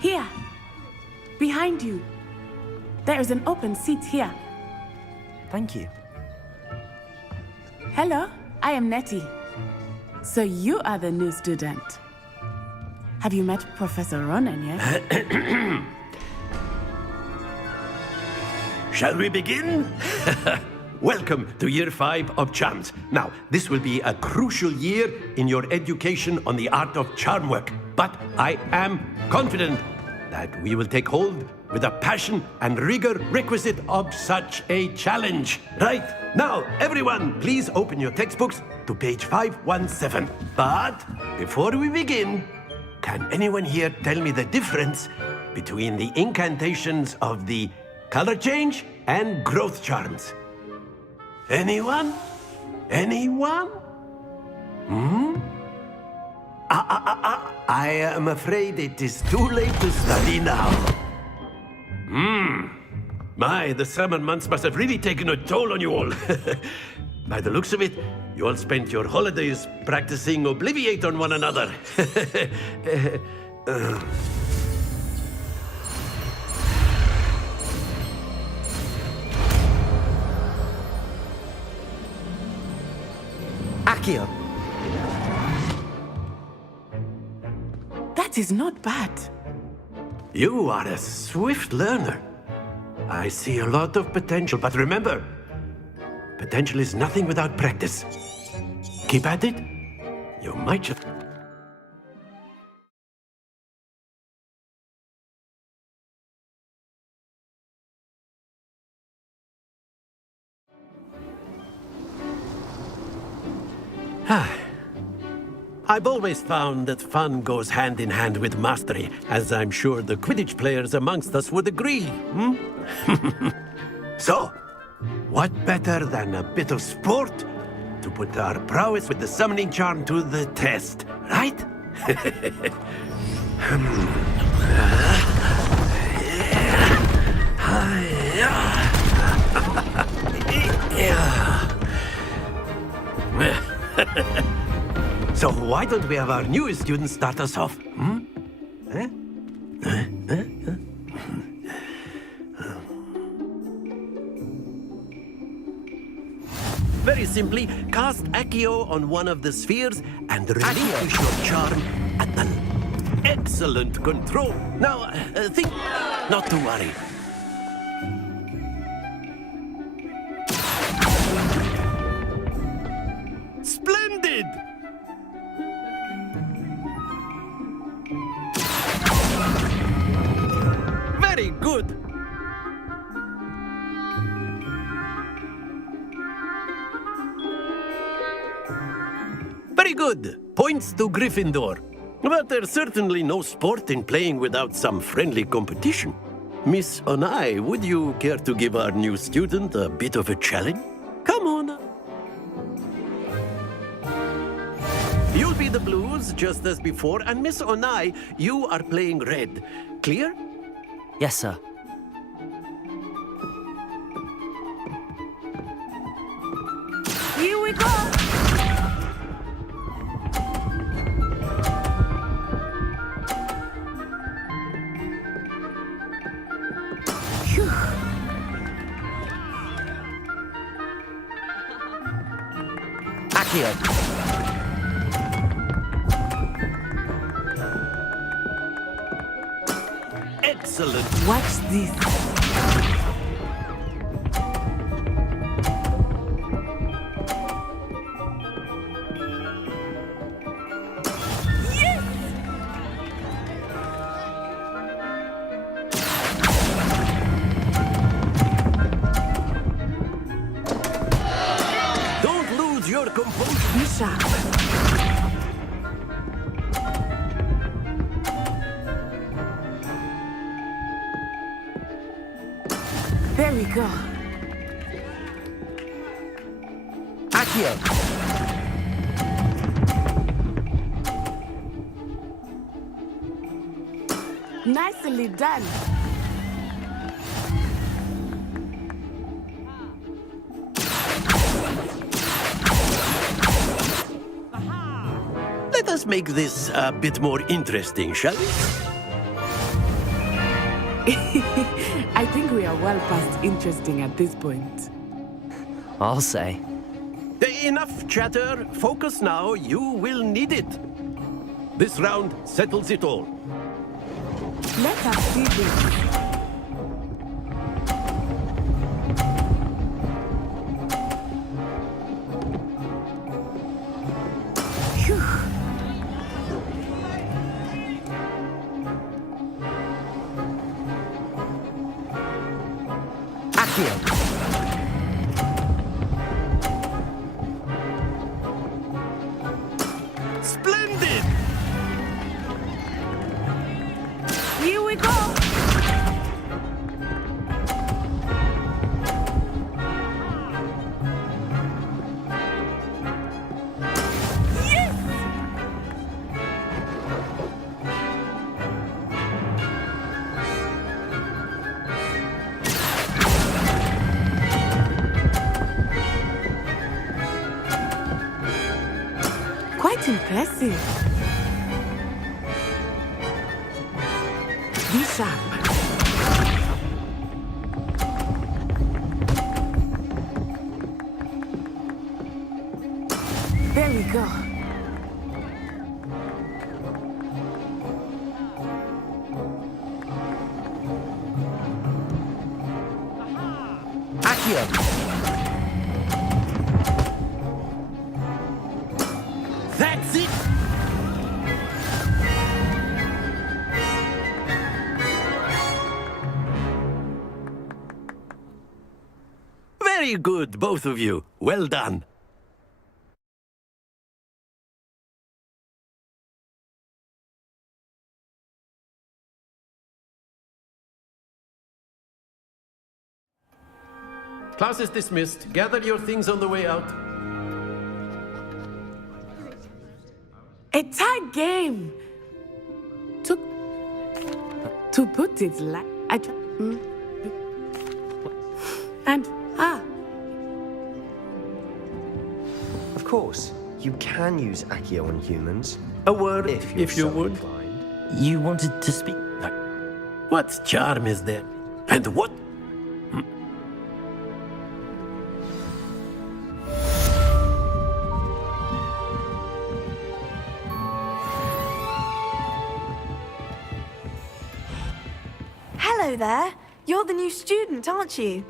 Here. Behind you. There is an open seat here. Thank you. Hello, I am Nettie. So you are the new student. Have you met Professor Ronan yet? Shall we begin? Welcome to Year 5 of Charms. Now, this will be a crucial year in your education on the art of charm work. But I am confident that we will take hold with the passion and rigor requisite of such a challenge. Right, now, everyone, please open your textbooks to page 517. But before we begin, can anyone here tell me the difference between the incantations of the color change and growth charms? Anyone? Anyone? I am afraid it is too late to study now. My, the summer months must have really taken a toll on you all. By the looks of it, you all spent your holidays practicing Obliviate on one another. Accio. That is not bad. You are a swift learner. I see a lot of potential, but remember, potential is nothing without practice. Keep at it. You might just... I've always found that fun goes hand in hand with mastery, as I'm sure the Quidditch players amongst us would agree. So, what better than a bit of sport to put our prowess with the summoning charm to the test, right? So why don't we have our newest student start us off? Very simply, cast Accio on one of the spheres and relinquish your charm at the... Excellent control. Now, think... Not to worry. Splendid! Very good. Very good. Points to Gryffindor. But there's certainly no sport in playing without some friendly competition. Miss Onai, would you care to give our new student a bit of a challenge? Come on. You'll be the blues, just as before, and Miss Onai, you are playing red. Clear? Yes, sir. Here we go! Accio. Excellent. Watch this. Yes! Don't lose your composure. Be sharp. There we go. Accio. Nicely done. Let us make this a bit more interesting, shall we? I think we are well past interesting at this point. I'll say. Enough chatter. Focus now. You will need it. This round settles it all. Let us see this. Phew. Accio. Splendid! Here we go! Quite impressive. Be sharp. There we go. Accio. That's it! Very good, both of you. Well done. Class is dismissed. Gather your things on the way out. A tag game. To put it like Of course, you can use Accio on humans. A word if you would. Inclined. You wanted to speak. What charm is there? And what? Hello there. You're the new student, aren't you?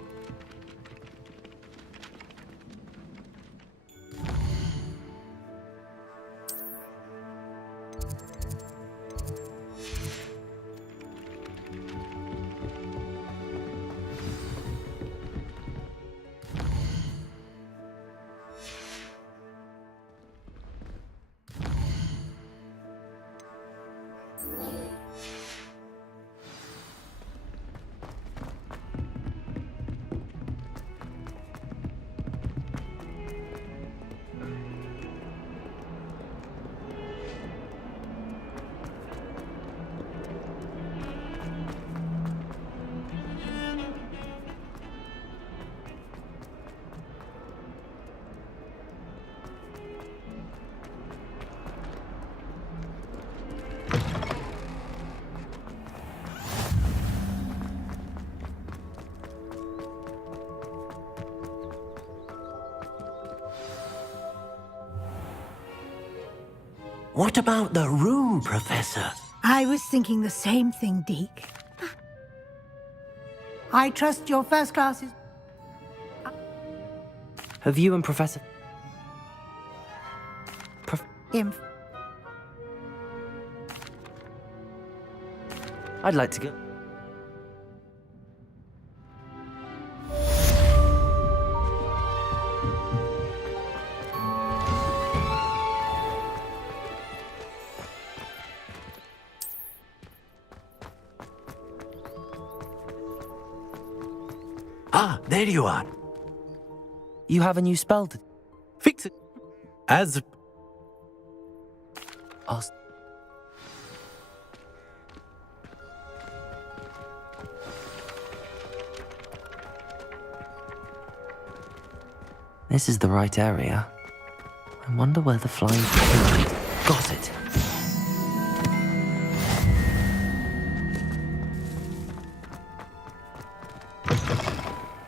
What about the room, Professor? I was thinking the same thing, Deke. I trust your first classes. Have you and Professor... Him. I'd like to go. Ah, there you are. You have a new spell to... Fix it. As... This is the right area. I wonder where the flying... Got it.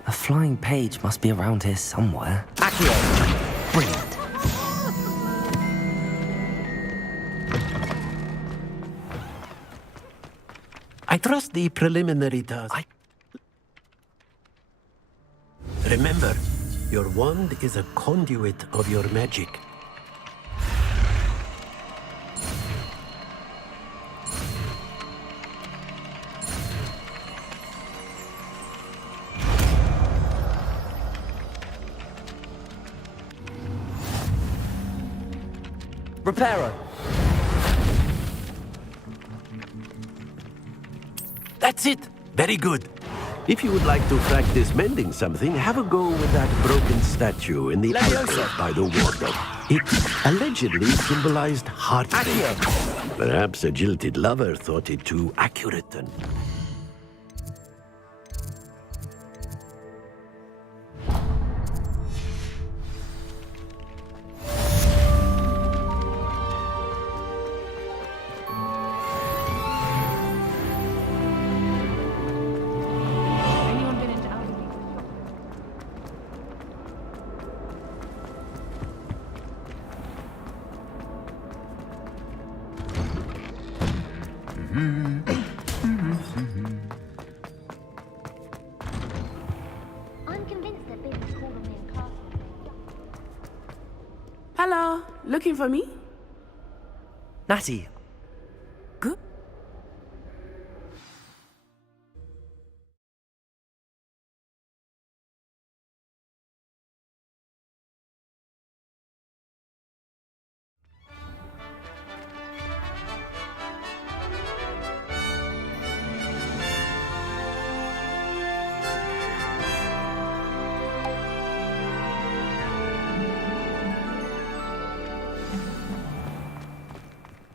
A flying page must be around here somewhere. Accio! Brilliant. I trust the preliminary task. Remember, your wand is a conduit of your magic. Reparo. That's it. Very good. If you would like to practice mending something, have a go with that broken statue in the alcove by the water. It allegedly symbolized heartbreak. Perhaps a jilted lover thought it too accurate and... I'm convinced that Bibby's called on me in class. Hello, looking for me? Natty. Good.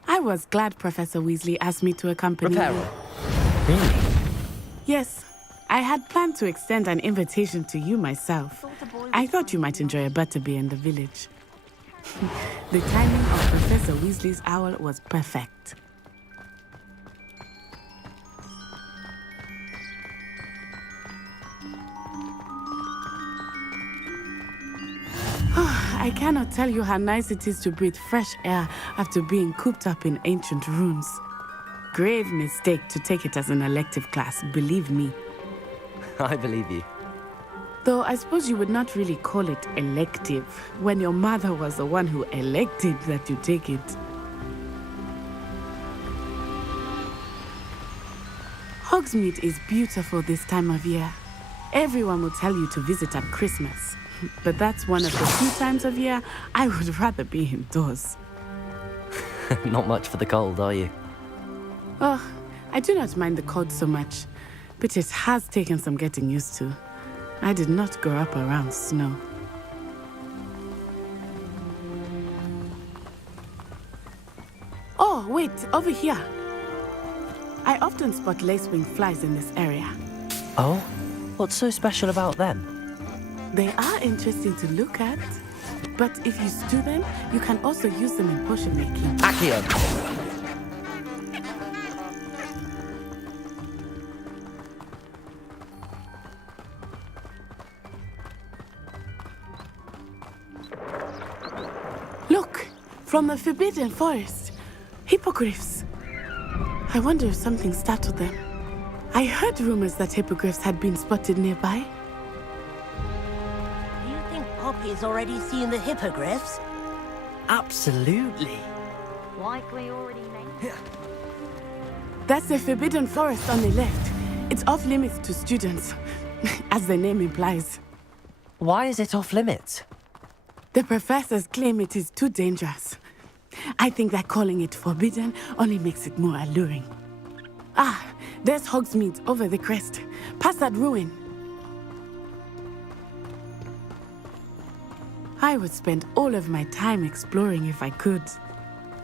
I was glad Professor Weasley asked me to accompany you. Really? Yes, I had planned to extend an invitation to you myself. I thought you might enjoy a butterbeer in the village. The timing of Professor Weasley's owl was perfect. I cannot tell you how nice it is to breathe fresh air after being cooped up in ancient ruins. Grave mistake to take it as an elective class, believe me. I believe you. Though I suppose you would not really call it elective when your mother was the one who elected that you take it. Hogsmeade is beautiful this time of year. Everyone will tell you to visit at Christmas. But that's one of the few times of year I would rather be indoors. Not much for the cold, are you? Oh, I do not mind the cold so much, but it has taken some getting used to. I did not grow up around snow. Oh, wait, over here. I often spot lacewing flies in this area. Oh? What's so special about them? They are interesting to look at, but if you stew them, you can also use them in potion making. Accio! Look! From the Forbidden Forest. Hippogriffs. I wonder if something startled them. I heard rumors that hippogriffs had been spotted nearby. Poppy's already seen the hippogriffs? Absolutely. Like we already know. That's the Forbidden Forest on the left. It's off limits to students, as the name implies. Why is it off limits? The professors claim it is too dangerous. I think that calling it forbidden only makes it more alluring. Ah, there's Hogsmeade over the crest. Past that ruin. I would spend all of my time exploring if I could.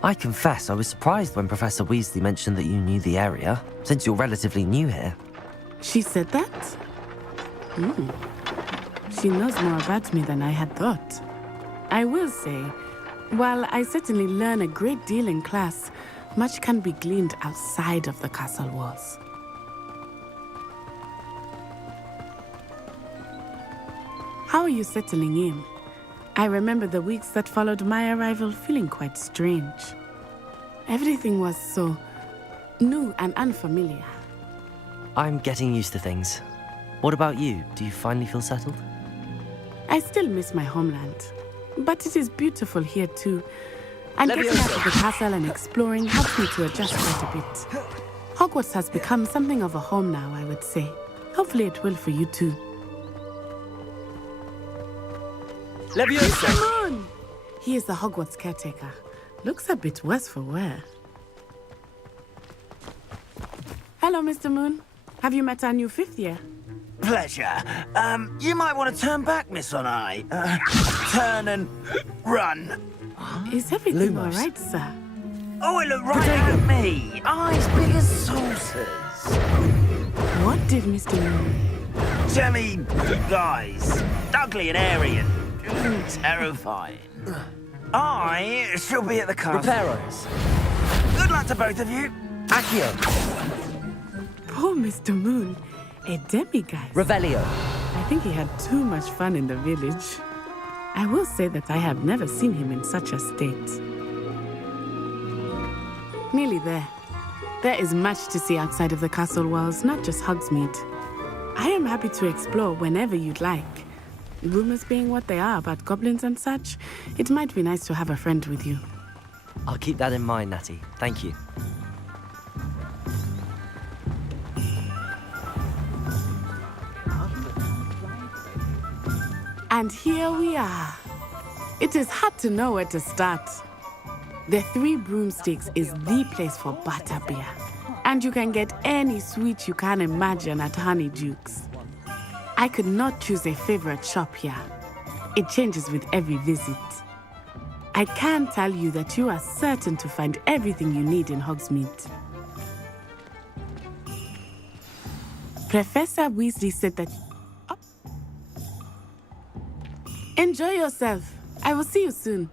I confess I was surprised when Professor Weasley mentioned that you knew the area, since you're relatively new here. She said that? She knows more about me than I had thought. I will say, while I certainly learn a great deal in class, much can be gleaned outside of the castle walls. How are you settling in? I remember the weeks that followed my arrival feeling quite strange. Everything was so new and unfamiliar. I'm getting used to things. What about you? Do you finally feel settled? I still miss my homeland, but it is beautiful here too. And getting out of the castle and exploring helps me to adjust quite a bit. Hogwarts has become something of a home now, I would say. Hopefully it will for you too. Mr. Moon! He is the Hogwarts caretaker. Looks a bit worse for wear. Hello, Mr. Moon. Have you met our new fifth year? Pleasure. You might want to turn back, Miss Onai. Turn and run. Is everything Lumos. all right, sir? Oh, it looked right at me. Eyes big as saucers. What did Mr. Moon? Jemmy guys. Ugly and airy and terrifying. I shall be at the castle. Reparos. Good luck to both of you. Accio. Poor Mr. Moon. A demiguise. Revelio. I think he had too much fun in the village. I will say that I have never seen him in such a state. Nearly there. There is much to see outside of the castle walls, not just Hogsmeade. I am happy to explore whenever you'd like. Rumors being what they are about goblins and such, it might be nice to have a friend with you. I'll keep that in mind, Natty. Thank you. And here we are. It is hard to know where to start. The Three Broomsticks is the place for butterbeer. And you can get any sweet you can imagine at Honeydukes. I could not choose a favorite shop here. It changes with every visit. I can tell you that you are certain to find everything you need in Hogsmeade. Professor Weasley said that... Oh. Enjoy yourself. I will see you soon.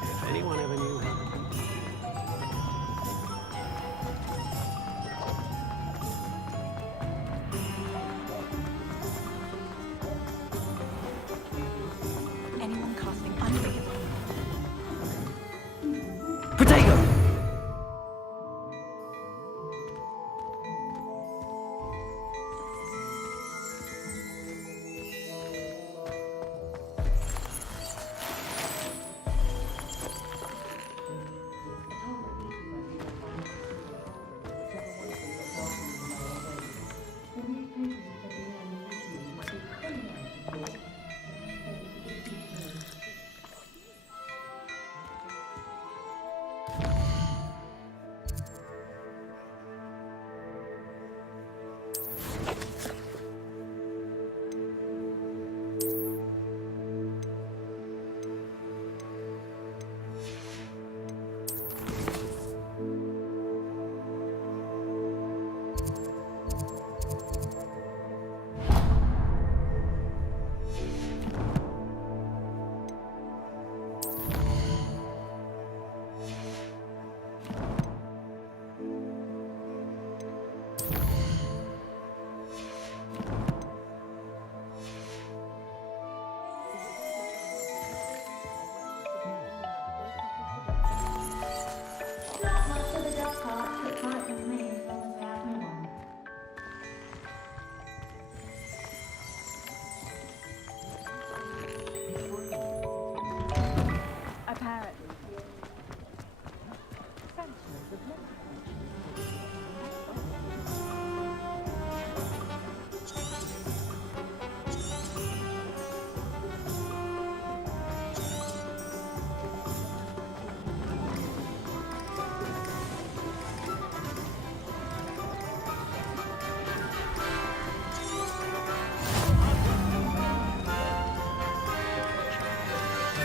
If anyone ever knew her. Anyone casting unreadable? Protego!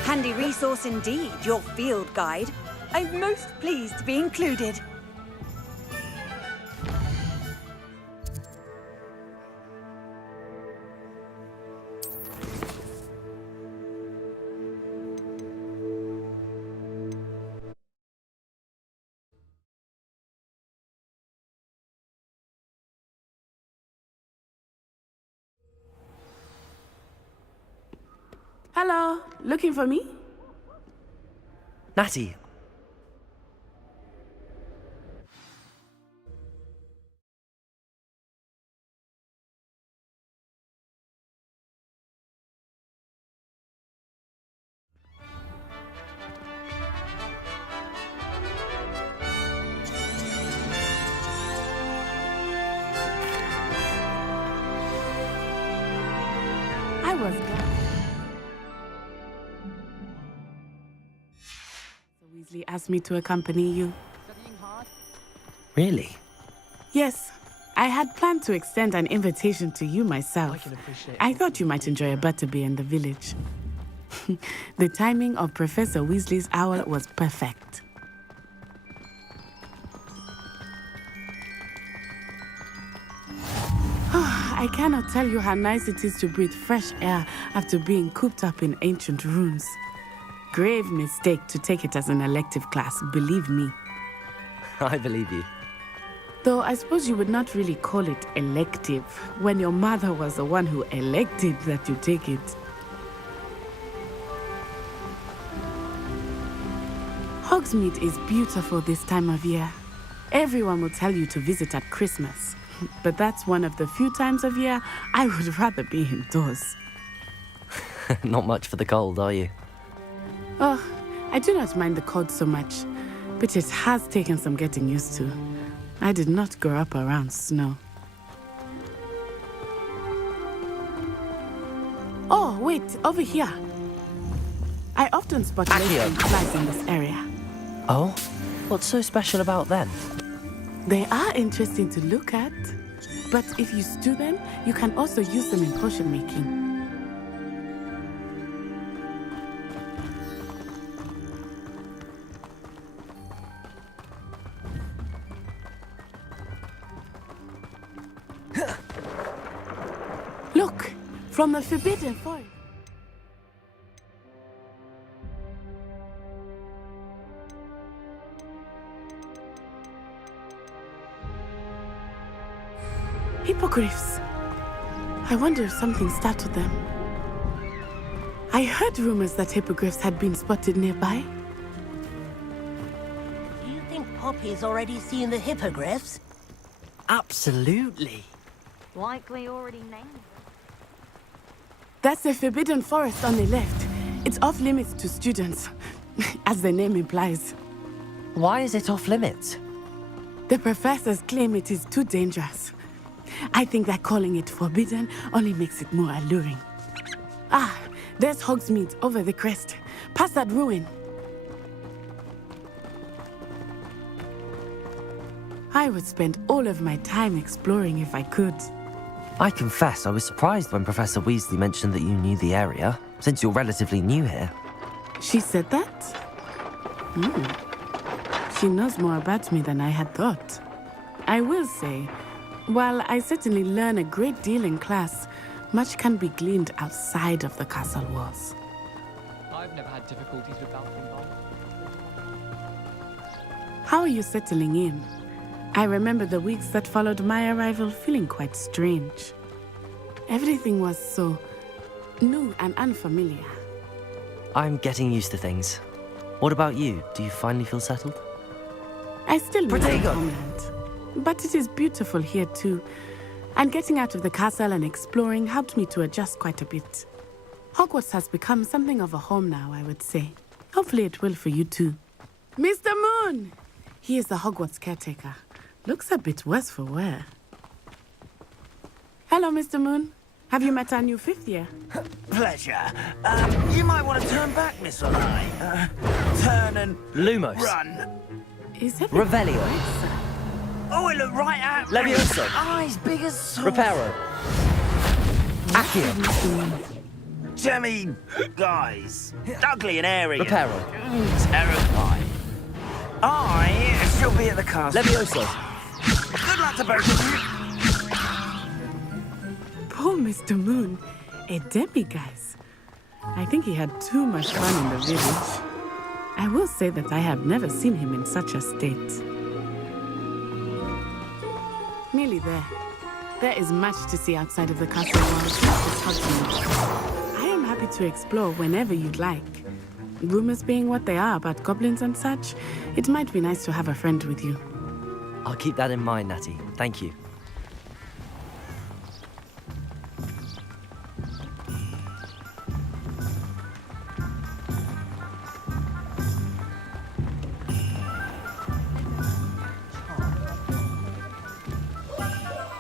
Handy resource indeed, your field guide. I'm most pleased to be included. Hello, looking for me? Natty. Weasley asked me to accompany you. Really? Yes, I had planned to extend an invitation to you myself. I thought you might enjoy a butterbeer in the village. The timing of Professor Weasley's owl was perfect. I cannot tell you how nice it is to breathe fresh air after being cooped up in ancient rooms. Grave mistake to take it as an elective class, believe me. I believe you. Though I suppose you would not really call it elective when your mother was the one who elected that you take it. Hogsmeade is beautiful this time of year. Everyone will tell you to visit at Christmas, but that's one of the few times of year I would rather be indoors. Not much for the cold, are you? Oh, I do not mind the cold so much, but it has taken some getting used to. I did not grow up around snow. Oh, wait, over here. I often spot lake flies in this area. Oh? What's so special about them? They are interesting to look at, but if you stew them, you can also use them in potion making. Look, from the Forbidden Forest. Hippogriffs. I wonder if something startled them. I heard rumors that hippogriffs had been spotted nearby. Do you think Poppy's already seen the hippogriffs? Absolutely. Likely already named them. That's the Forbidden Forest on the left. It's off limits to students, as the name implies. Why is it off limits? The professors claim it is too dangerous. I think that calling it forbidden only makes it more alluring. Ah, there's Hogsmeade over the crest. Past that ruin. I would spend all of my time exploring if I could. I confess I was surprised when Professor Weasley mentioned that you knew the area, since you're relatively new here. She said that? She knows more about me than I had thought. I will say, while I certainly learn a great deal in class, much can be gleaned outside of the castle walls. I've never had difficulties with bouncing balls. How are you settling in? I remember the weeks that followed my arrival feeling quite strange. Everything was so new and unfamiliar. I'm getting used to things. What about you? Do you finally feel settled? I still miss my homeland, but it is beautiful here too. And getting out of the castle and exploring helped me to adjust quite a bit. Hogwarts has become something of a home now, I would say. Hopefully it will for you too. Mr. Moon! He is the Hogwarts caretaker. Looks a bit worse for wear. Hello, Mr. Moon. Have you met our new fifth year? Pleasure. You might want to turn back, Miss Olai. Turn and... Lumos. Run. Is it... Revelio. Oh, it looked right at me. Levioso. Eyes big as salt. Reparo. Accio. Jemmy, guys. Ugly and airy. Reparo. Terrifying. I shall be at the castle. Levioso. Good luck to both of you. Poor Mr. Moon. A demi-guise. I think he had too much fun in the village. I will say that I have never seen him in such a state. Nearly there. There is much to see outside of the castle walls. I am happy to explore whenever you'd like. Rumors being what they are about goblins and such, it might be nice to have a friend with you. I'll keep that in mind, Natty. Thank you.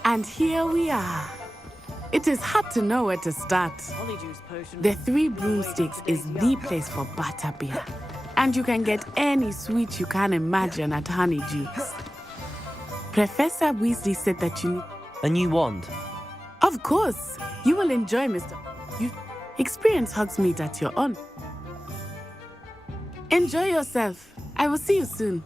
And here we are. It is hard to know where to start. The Three Broomsticks is the place for butterbeer. And you can get any sweet you can imagine at Honeydews. Professor Weasley said that you need... A new wand? Of course. You will enjoy, Mr. You experience Hogsmeade at your own. Enjoy yourself. I will see you soon.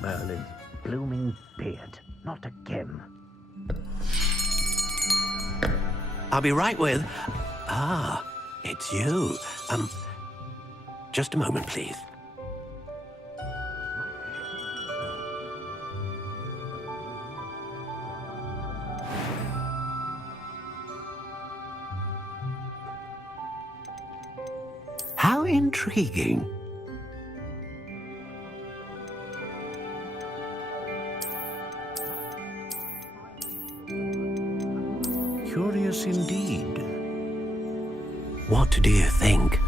Merlin's blooming beard, not again. I'll be right with... Ah, it's you. Just a moment, please. How intriguing. Curious indeed. What do you think?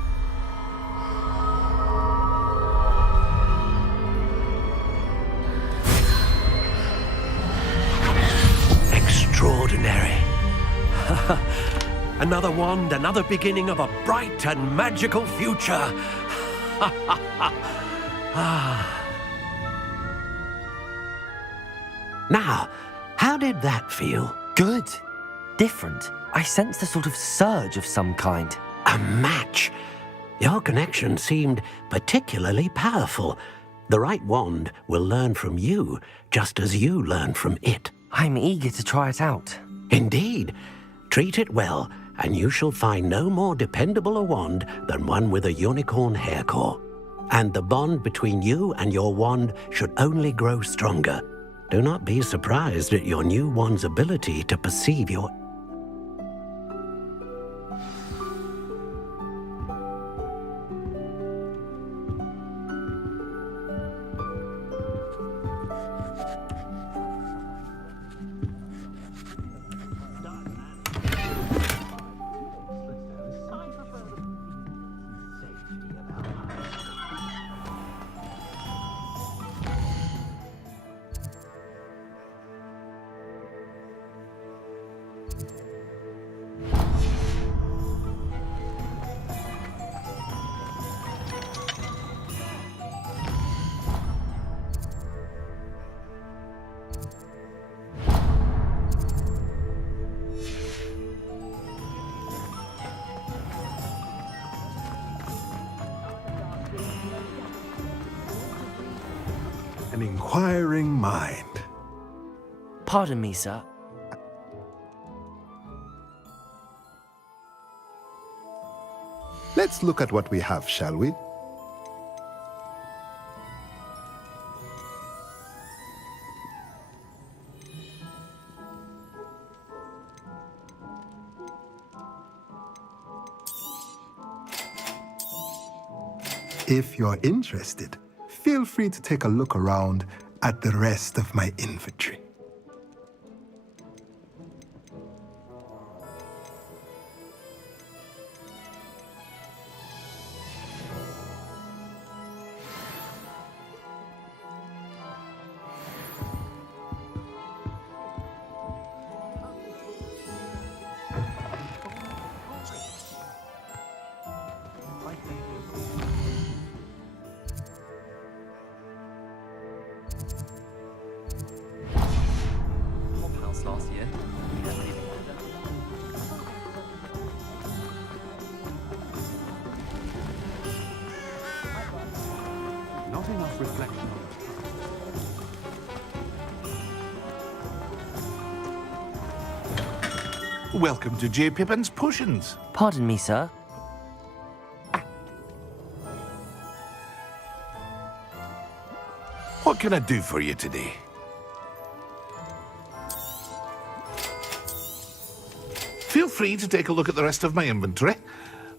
Extraordinary. Another wand, another beginning of a bright and magical future. Now, how did that feel? Good. Different. I sensed a sort of surge of some kind. A match. Your connection seemed particularly powerful. The right wand will learn from you, just as you learn from it. I'm eager to try it out. Indeed. Treat it well, and you shall find no more dependable a wand than one with a unicorn hair core. And the bond between you and your wand should only grow stronger. Do not be surprised at your new wand's ability to perceive your... An inquiring mind. Pardon me, sir. Let's look at what we have, shall we? If you're interested, feel free to take a look around at the rest of my inventory. Welcome to J. Pippin's Potions. Pardon me, sir. What can I do for you today? Feel free to take a look at the rest of my inventory,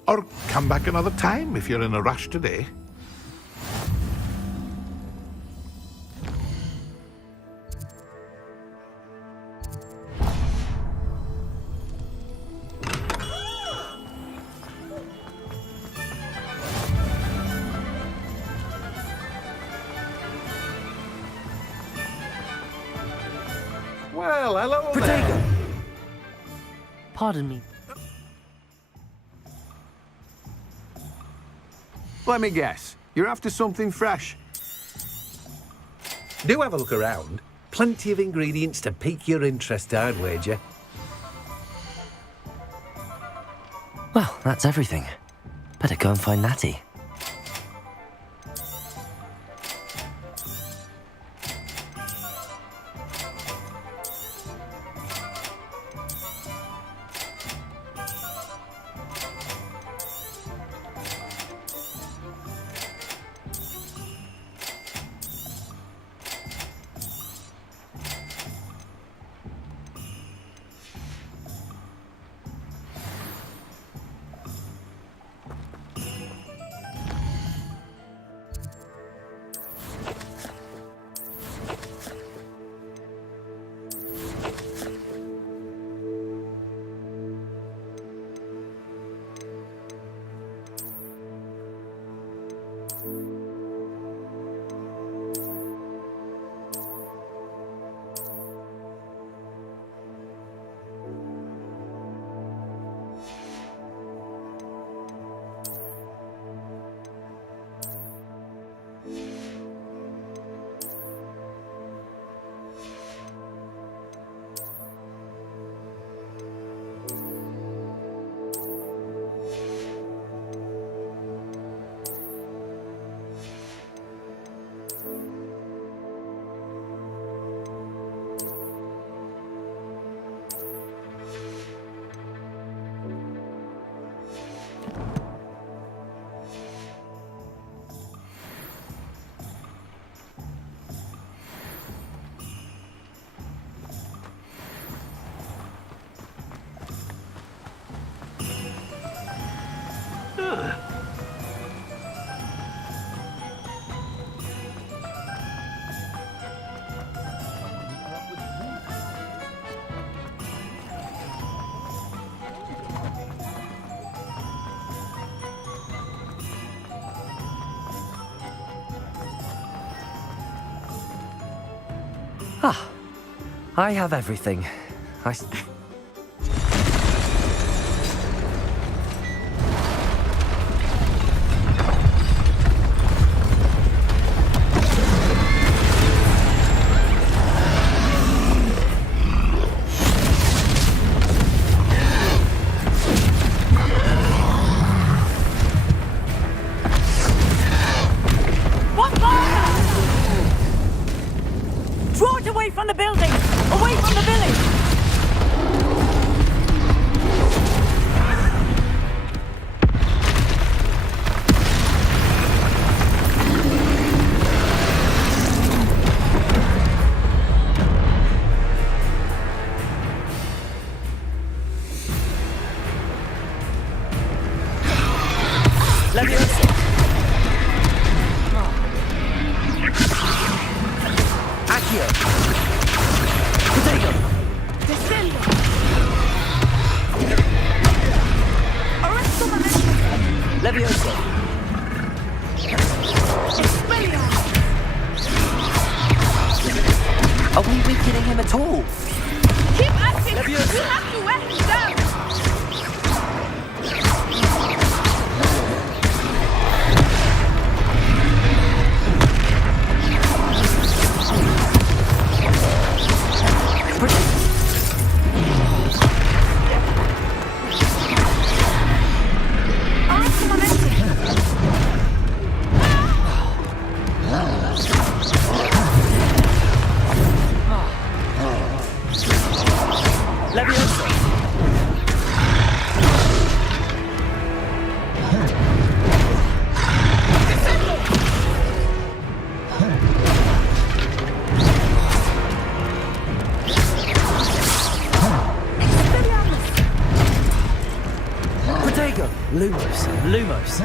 or come back another time if you're in a rush today. Well, hello there. Pardon me. Let me guess. You're after something fresh. Do have a look around. Plenty of ingredients to pique your interest, I'd wager. Well, that's everything. Better go and find Natty. Ah, I have everything. Draw it away from the building! Away from the village! Leviosa! Accio! Potato! Descendo! Arresto momentum! Leviosa! Expelliarmus! Are we weakening him at all? Keep acting! Leviosa! We have to wear him down! Arresto momentum! Leviosa! Lumos. Lumos.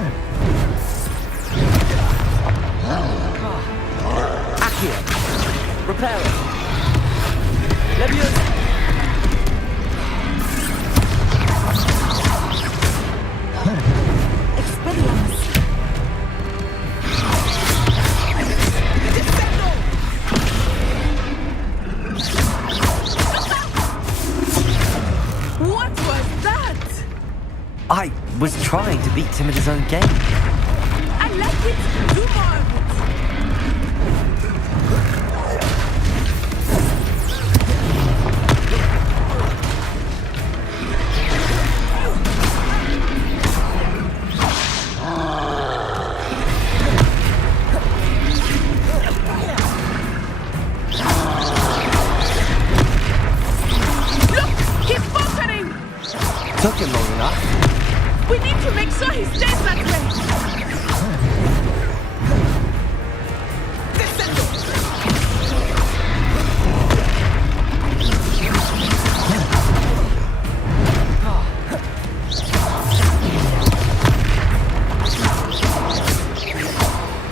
Accio. Reparo. Leviosa. Expelliarmus. What was that? I was trying to beat him at his own game. I like it. Do more of it. Look, he's faltering. Took him long enough. We need to make sure he stays that way.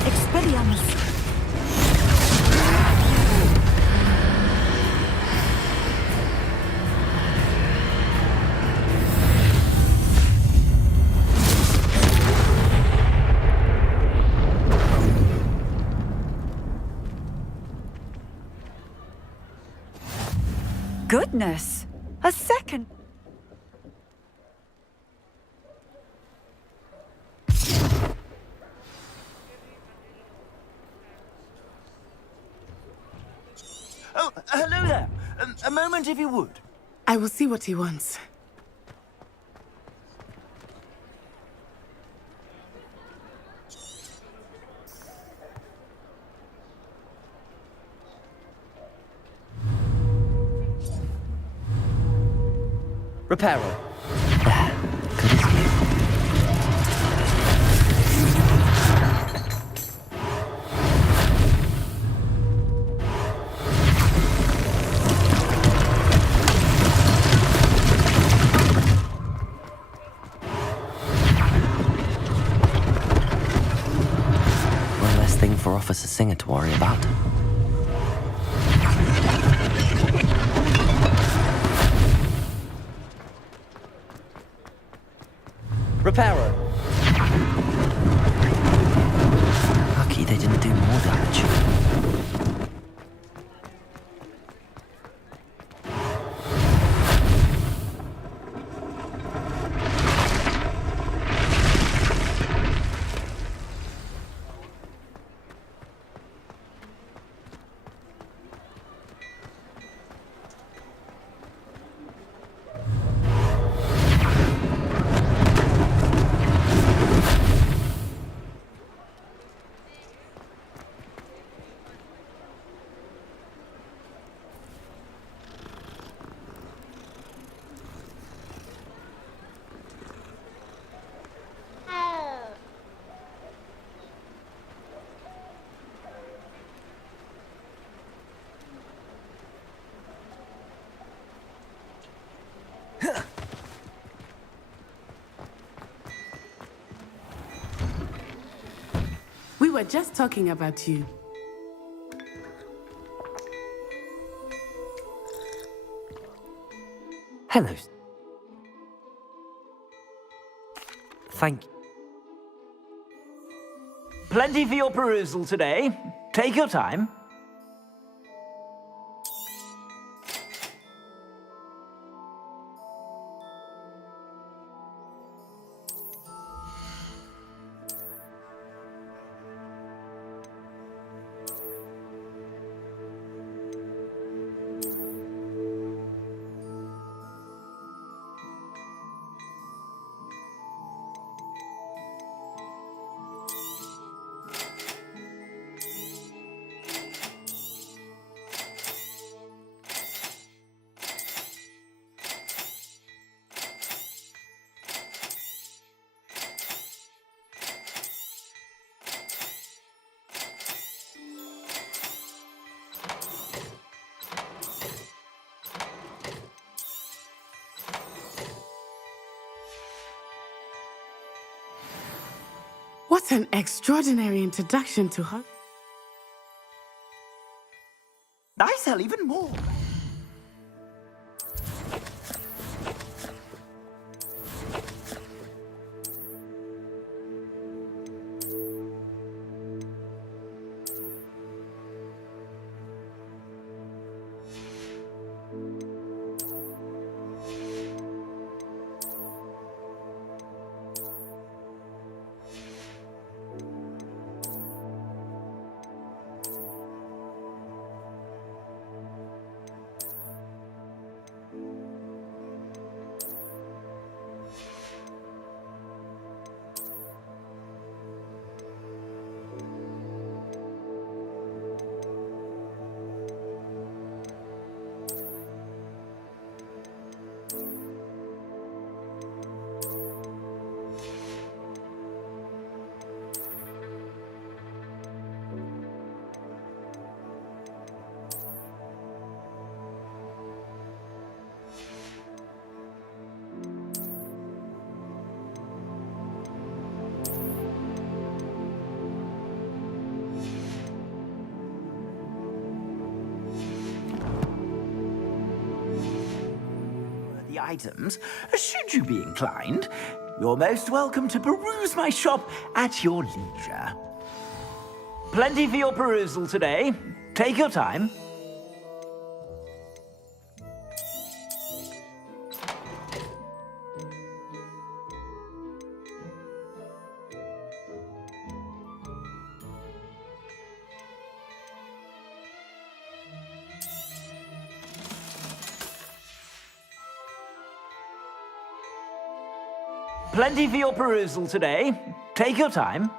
Expelliarmus. Goodness! A second. Oh, hello there. A moment, if you would. I will see what he wants. Reparo. Good as new. One less thing for Officer Singer to worry about. Reparo. Lucky they didn't do more damage. We were just talking about you. Hello. Thank you. Plenty for your perusal today. Take your time. What an extraordinary introduction to her. I sell even more. Items, should you be inclined, you're most welcome to peruse my shop at your leisure. Plenty for your perusal today. Take your time. Plenty for your perusal today. Take your time.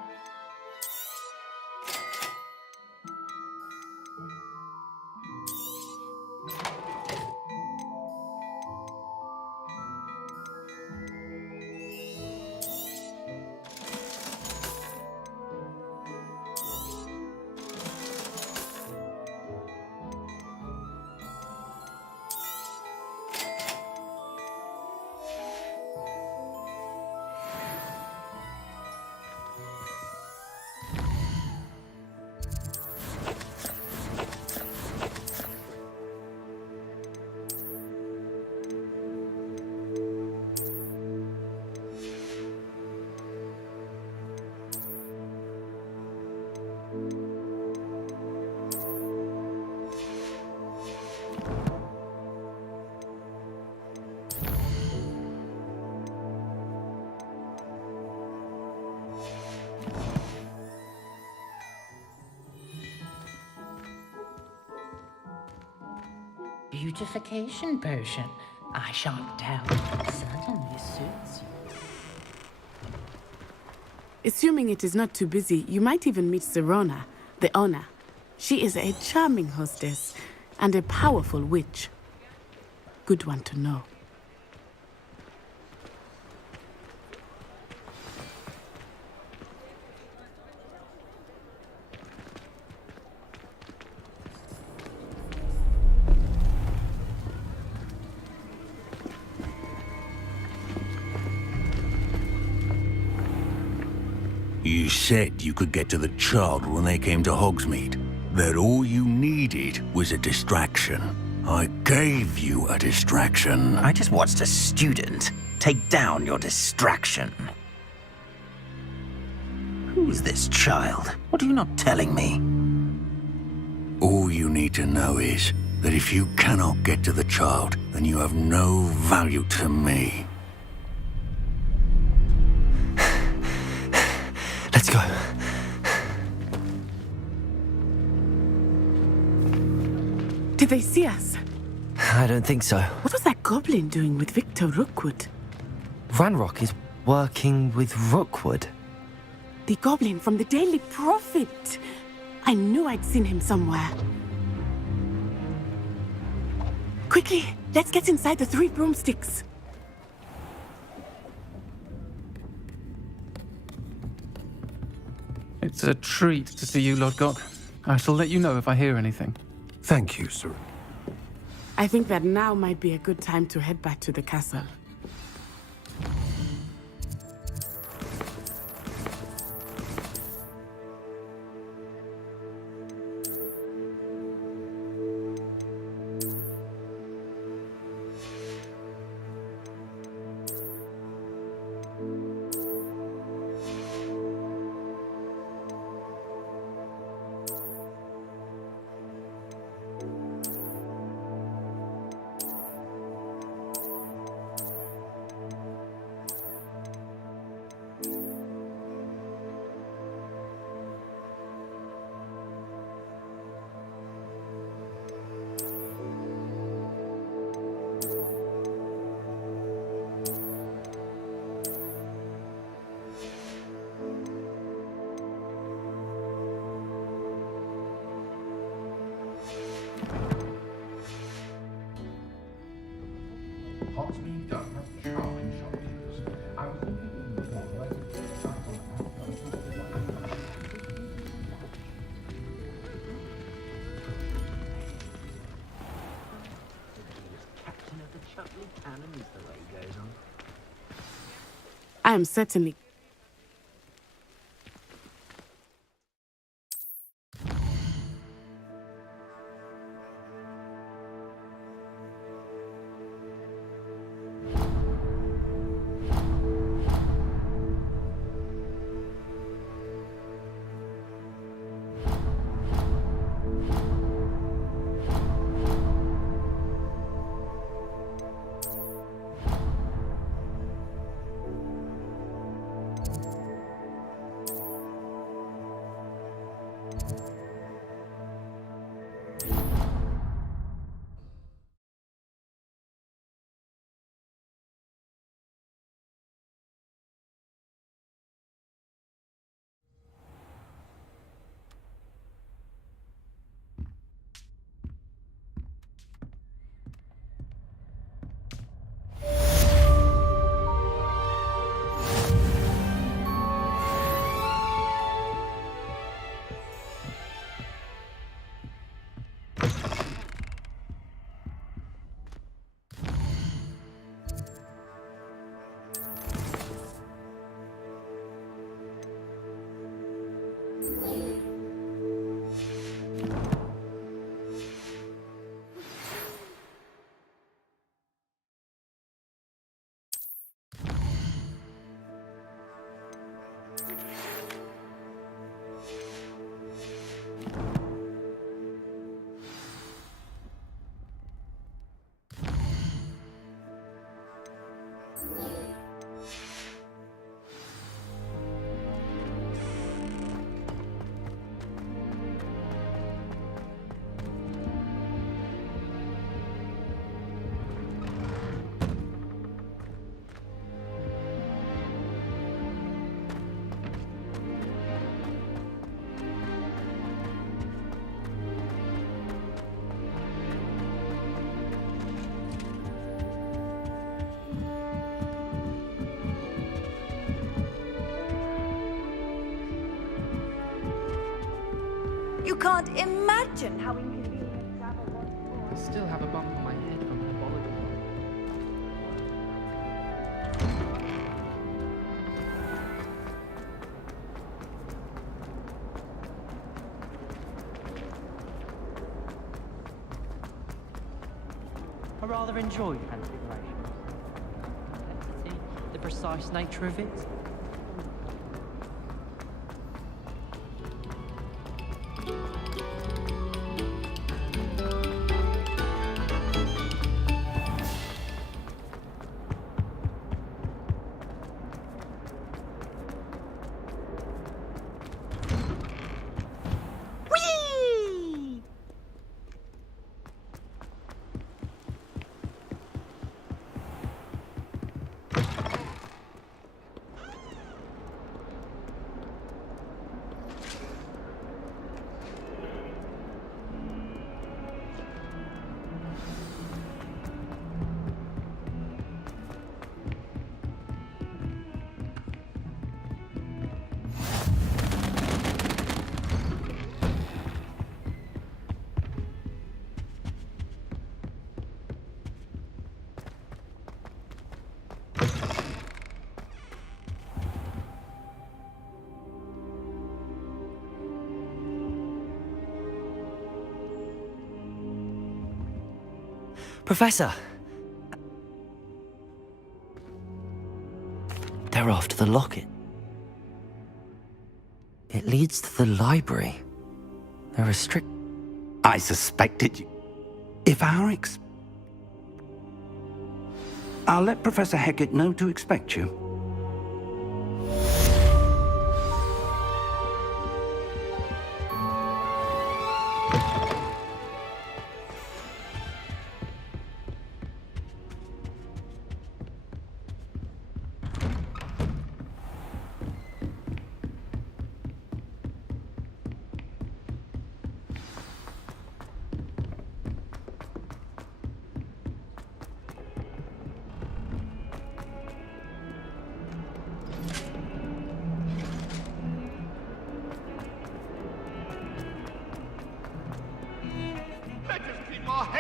Beautification potion. I shan't doubt. Certainly suits you. Assuming it is not too busy, you might even meet Serona, the owner. She is a charming hostess and a powerful witch. Good one to know. You said you could get to the child when they came to Hogsmeade. That all you needed was a distraction. I gave you a distraction. I just watched a student take down your distraction. Who's this child? What are you not telling me? All you need to know is that if you cannot get to the child, then you have no value to me. Let's go. Did they see us? I don't think so. What was that goblin doing with Victor Rookwood? Ranrock is working with Rookwood. The goblin from the Daily Prophet. I knew I'd seen him somewhere. Quickly, let's get inside the 3 broomsticks. It's a treat to see you, Lord Gok. I shall let you know if I hear anything. Thank you, sir. I think that now might be a good time to head back to the castle. Hogsmeade does have charming shopkeepers. I was looking in the one where the Captain of the Chuckling Cannons, the way it goes on. I am certainly. You can't imagine how inconvenient travel was I still have a bump on my head from her holiday. I rather enjoy transfiguration. Complexity, the precise nature of it. Professor! They're after the locket. It leads to the library. They're restrict. I suspected you. If our I'll let Professor Hecat know to expect you.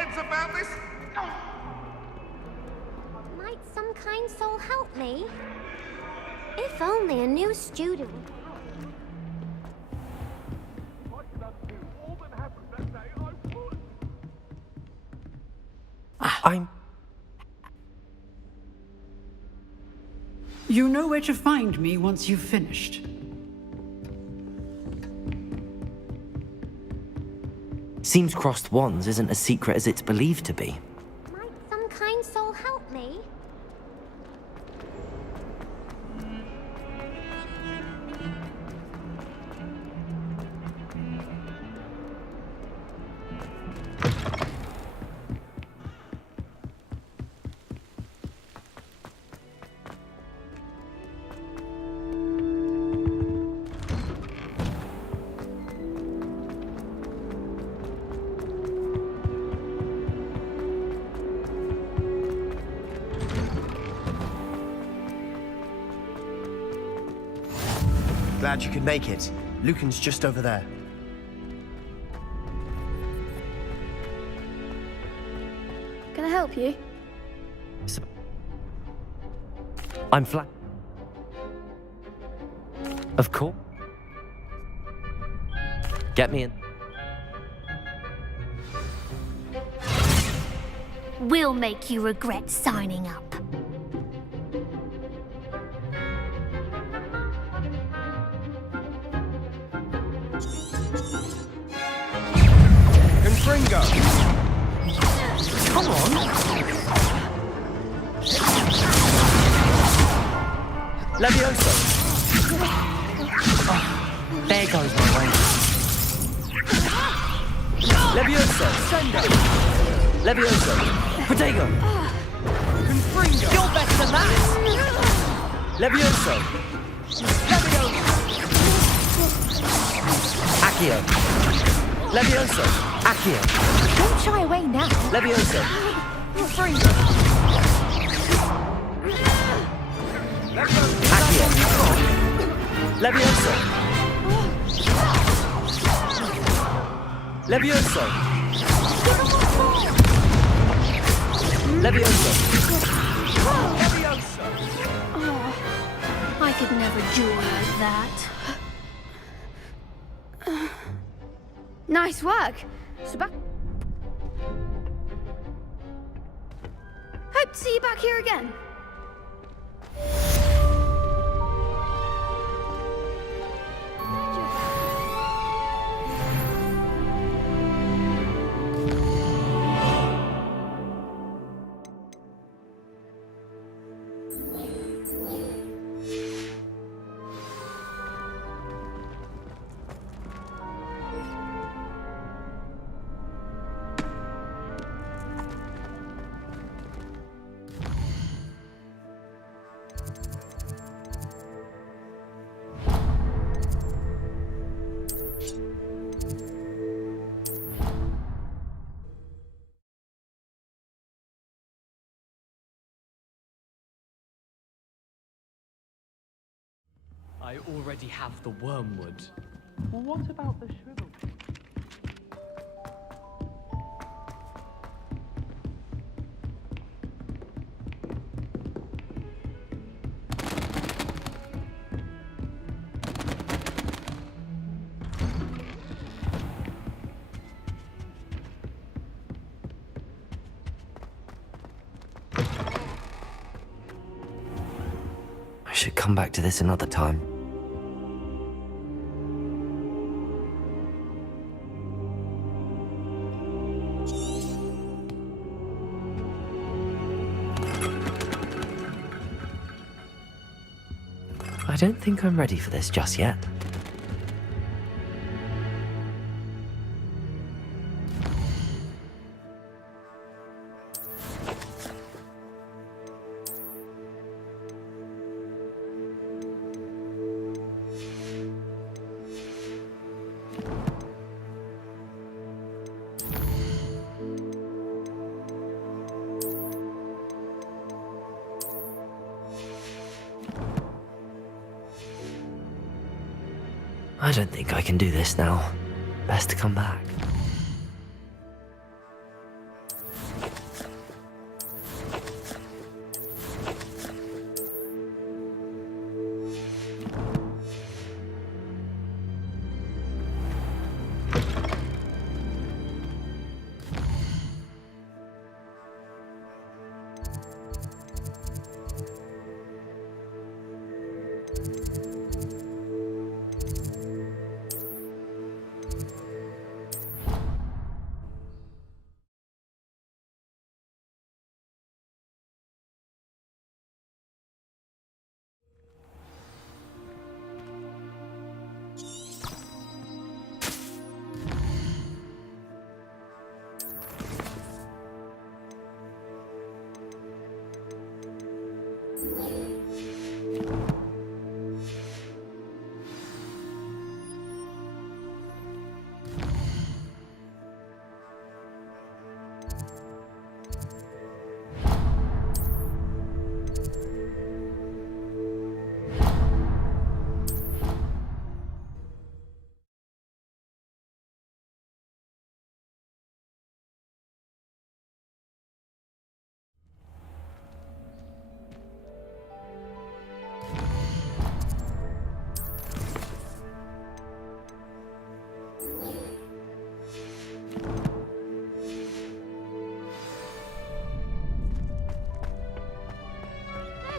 words about this? Might some kind soul help me? If only a new student. You know where to find me once you've finished. Seems crossed wands isn't as secret as it's believed to be. Might some kind soul help me? Glad you could make it. Lucan's just over there. Can I help you? I'm flat. Of course. Get me in. We'll make you regret signing up. Confringo! Come on! Levioso! Oh, there goes my way. Levioso! Sendo! Levioso! Protego! Confringo! You're better than that! Levioso! Levioso! Accio! Levioso! Accio! Don't shy away now. Levioso! Confringo! Accio! Levioso! Levioso! Levioso! Oh, I could never duel like that. Nice work. Hope to see you back here again. I already have the wormwood. Well, what about the shrivel? I should come back to this another time. I don't think I'm ready for this just yet. I don't think I can do this now. Best to come back.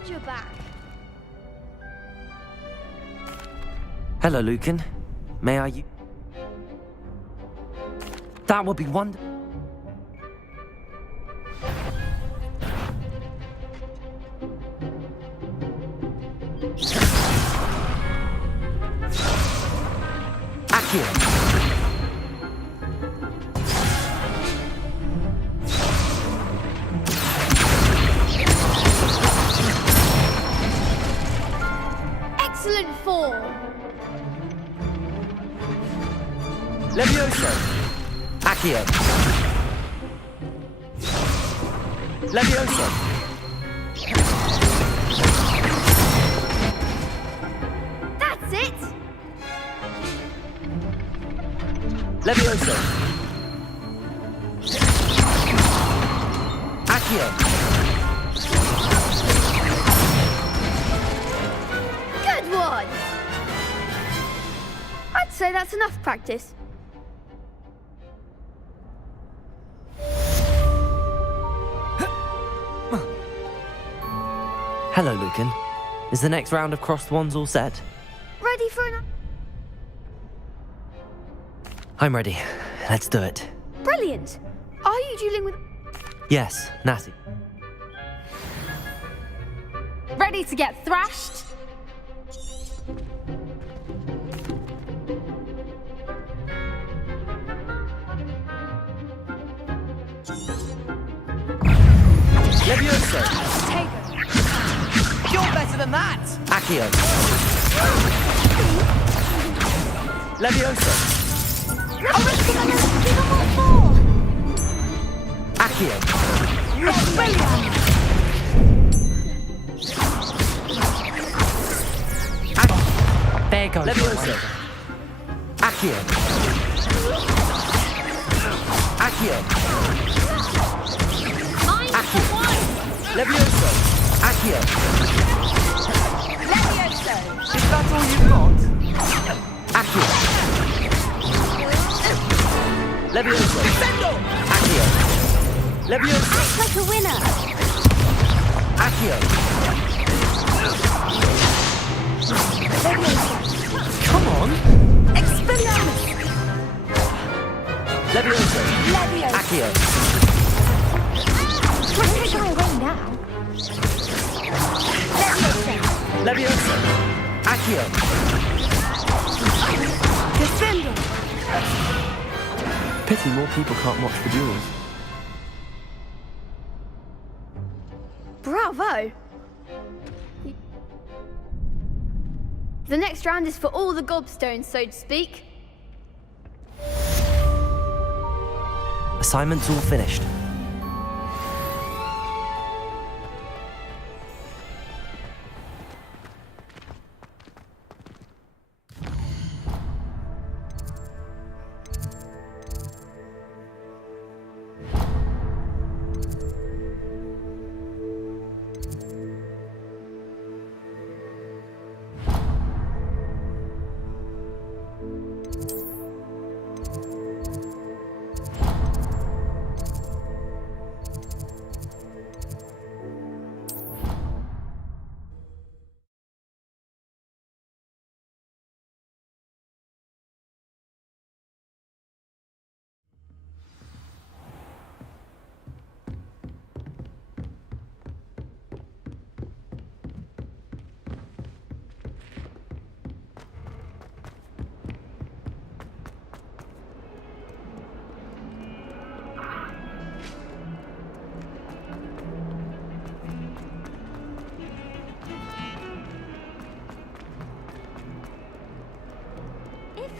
glad you're back. Hello, Lucan. May I That would be wonderful. Accio. Excellent form. Levioso. Accio. Levioso. That's it. Levioso. Accio. Good one. I'd say that's enough practice. Hello, Lucan. Is the next round of crossed wands all set? Ready for an... I'm ready. Let's do it. Brilliant. Are you dueling with... Yes, Natty. Ready to get thrashed? Levioso. Take it. You're better than that! Accio. Levioso. Accio. There goes. Levioso. Accio. Accio. Accio. Levioso. Accio. Levioso! Is that all you've got? Accio. Levioso. Defendo! Accio. Levioso. Act like a winner. Accio. Levioso. Come on. Expelliarmus. Levioso. Levioso. Accio. Can't take her away now. Levioso. Accio. Defendo. Pity more people can't watch the duels. Bravo. The next round is for all the gobstones, so to speak. Assignment's all finished.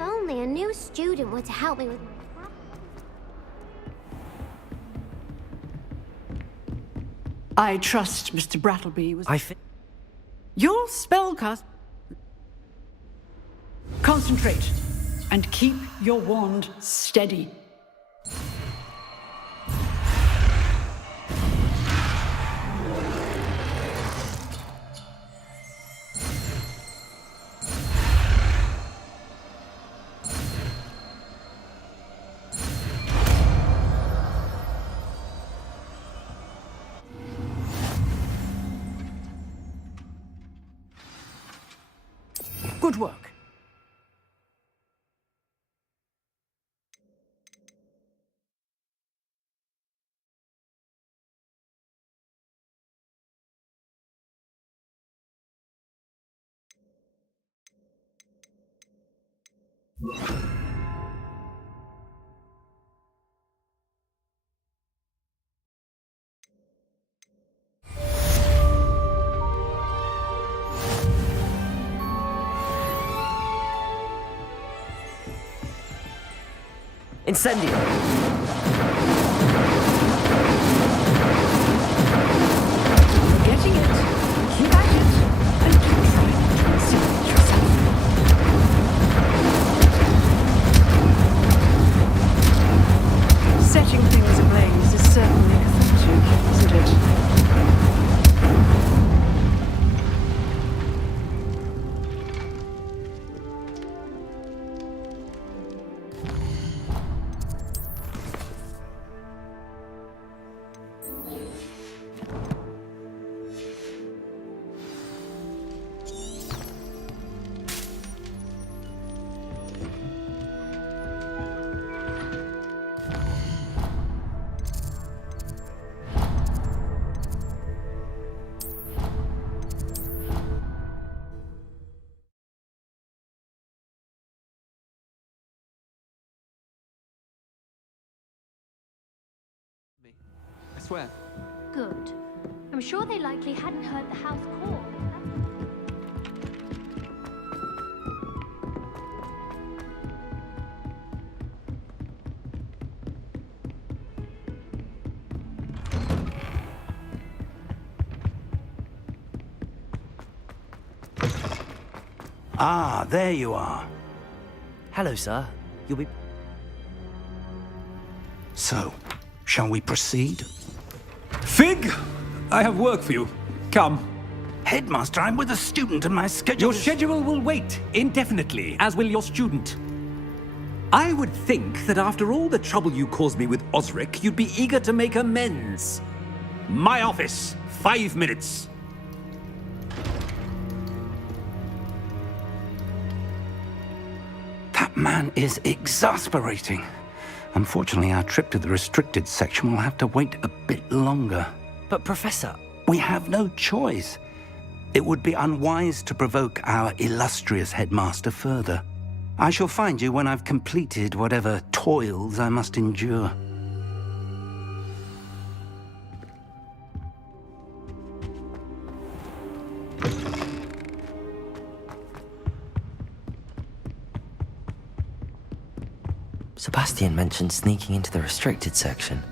If only a new student were to help me with... I trust Mr. Brattleby was... I think... Your spellcast... Concentrate and keep your wand steady. Good work. Incendio! You're getting it. Keep at it. And keep trying not to insinuate yourself. Setting things ablaze is certainly cathartic, isn't it? I swear. Good. I'm sure they likely hadn't heard the house call. Ah, there you are. Hello, sir. You'll be... So, shall we proceed? Fig! I have work for you. Come. Headmaster, I'm with a student and my schedule Your schedule will wait indefinitely, as will your student. I would think that after all the trouble you caused me with Osric, you'd be eager to make amends. My office, 5 minutes. That man is exasperating. Unfortunately, our trip to the restricted section will have to wait a bit longer. But, Professor... We have no choice. It would be unwise to provoke our illustrious headmaster further. I shall find you when I've completed whatever toils I must endure. Sebastian mentioned sneaking into the restricted section.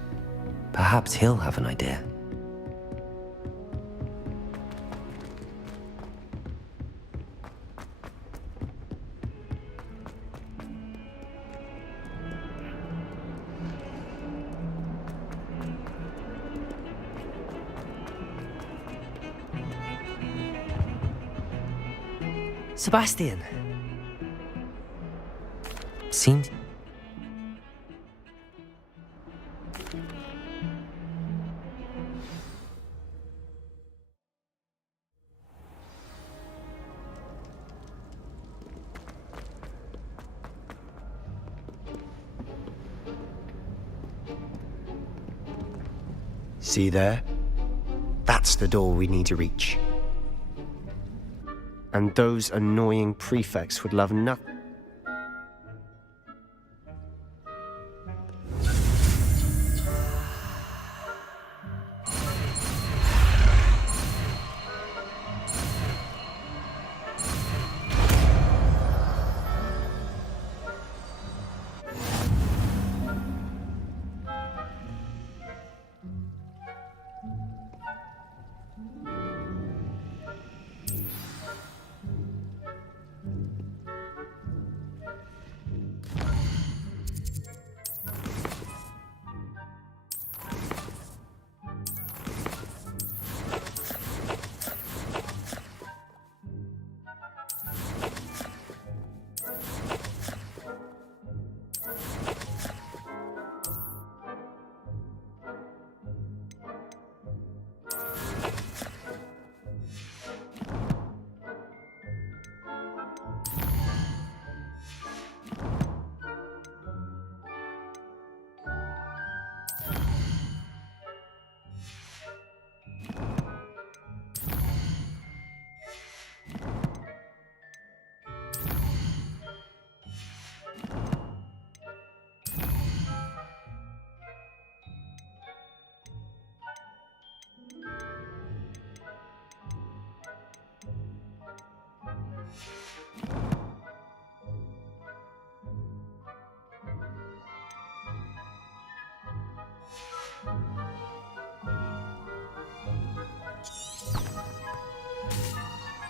Perhaps he'll have an idea. Sebastian! Seemed... See there? That's the door we need to reach. And those annoying prefects would love nothing.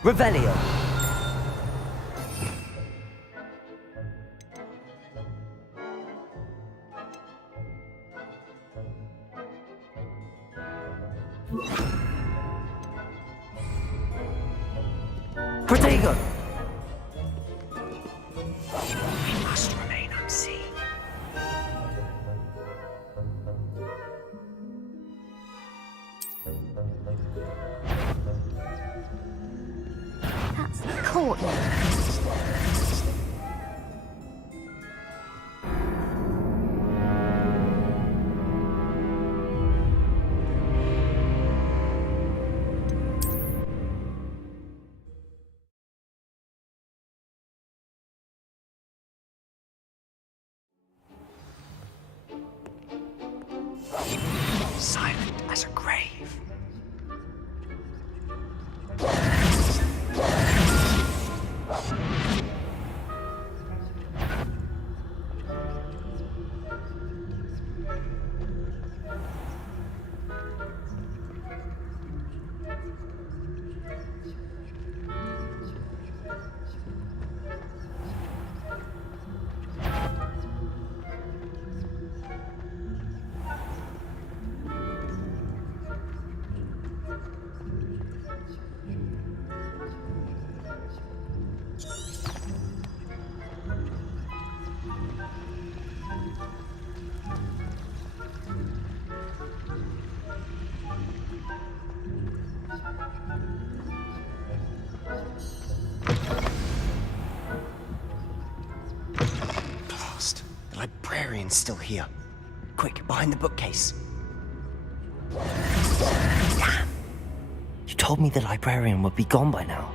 Revelio. Protego. We must remain unseen. That's the courtyard. Silent as a grave. Blast. The librarian's still here. Quick, behind the bookcase. Damn. You told me the librarian would be gone by now.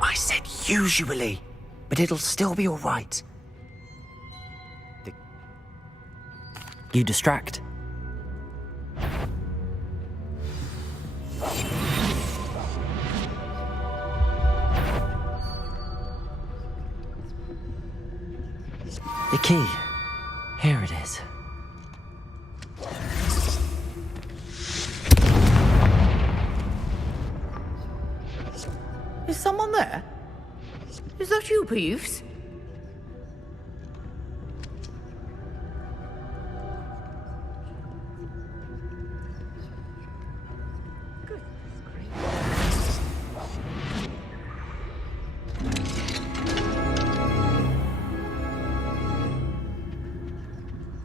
I said usually, but it'll still be all right. You distract. The key. Here it is. Is someone there? Is that you, Peeves?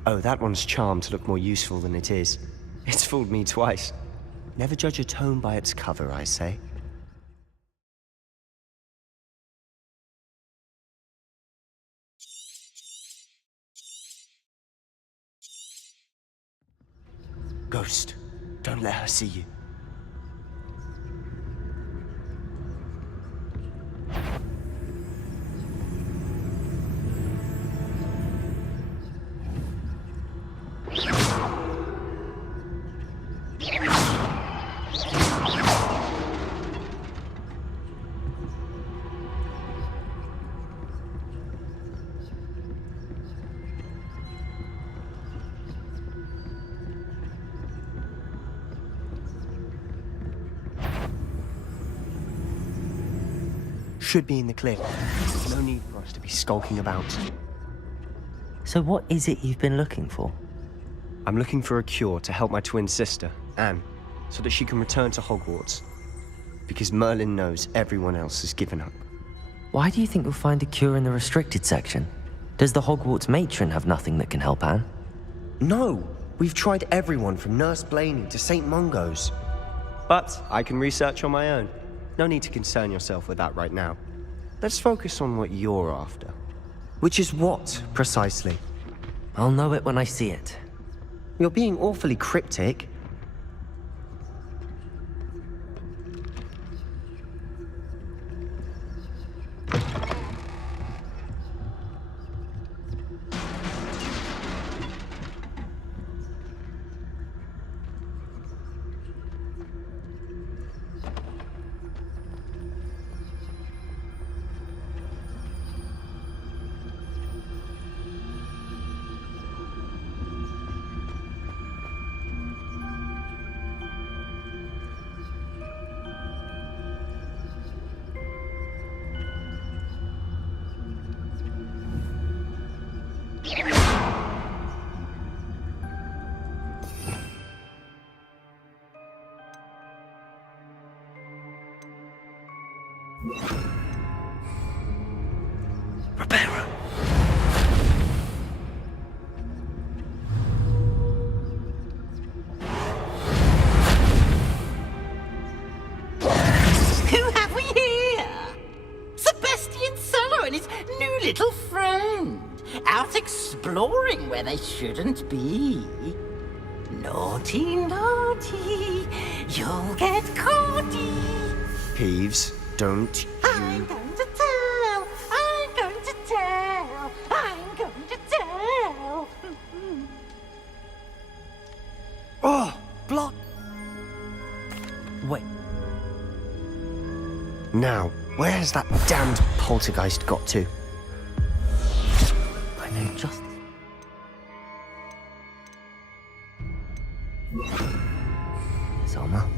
Oh, that one's charmed to look more useful than it is. It's fooled me twice. Never judge a tome by its cover, I say. Ghost, don't let her see you. Should be in the clip. No need for us to be skulking about. So what is it you've been looking for? I'm looking for a cure to help my twin sister, Anne, so that she can return to Hogwarts. Because Merlin knows everyone else has given up. Why do you think you'll find a cure in the restricted section? Does the Hogwarts matron have nothing that can help Anne? No! We've tried everyone from Nurse Blaney to St. Mungo's. But I can research on my own. No need to concern yourself with that right now. Let's focus on what you're after. Which is what, precisely? I'll know it when I see it. You're being awfully cryptic. Reparo. Who have we here? Sebastian Suller and his new little friend. Out exploring where they shouldn't be. Naughty, naughty. You'll get caughty. Peeves, don't you... I'm going to tell. I'm going to tell. I'm going to tell. Oh, block. Wait. Now, where has that damned poltergeist got to? I know just... Selma.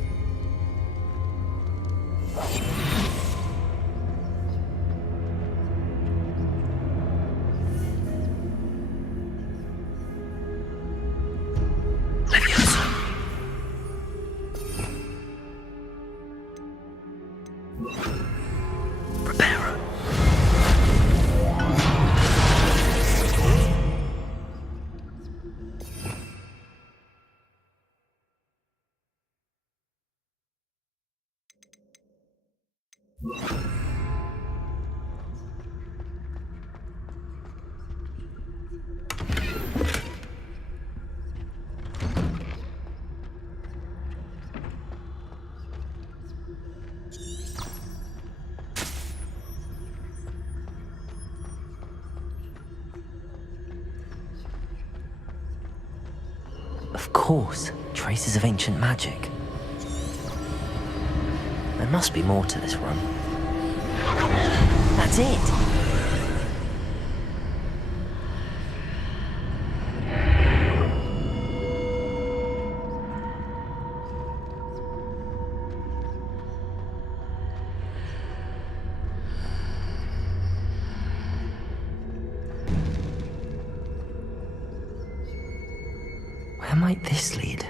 Of course, traces of ancient magic. There must be more to this run. That's it! Where might this lead?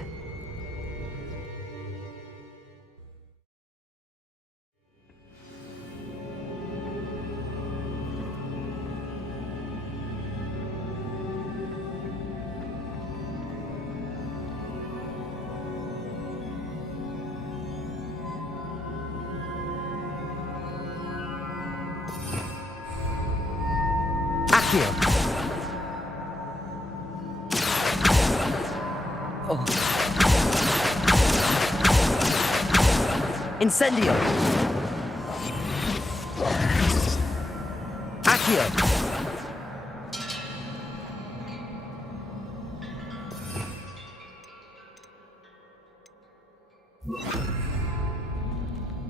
Accio! Oh. Incendio! Accio!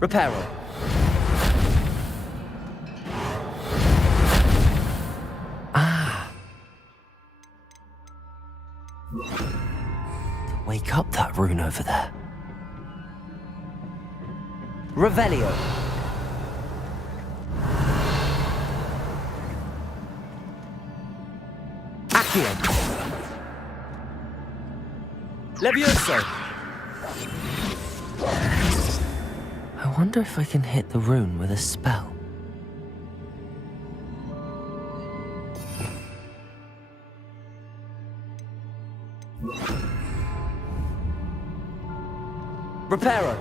Reparo. Ah. Wake up that rune over there. Revelio. Accio. Levioso. I wonder if I can hit the rune with a spell. Reparo.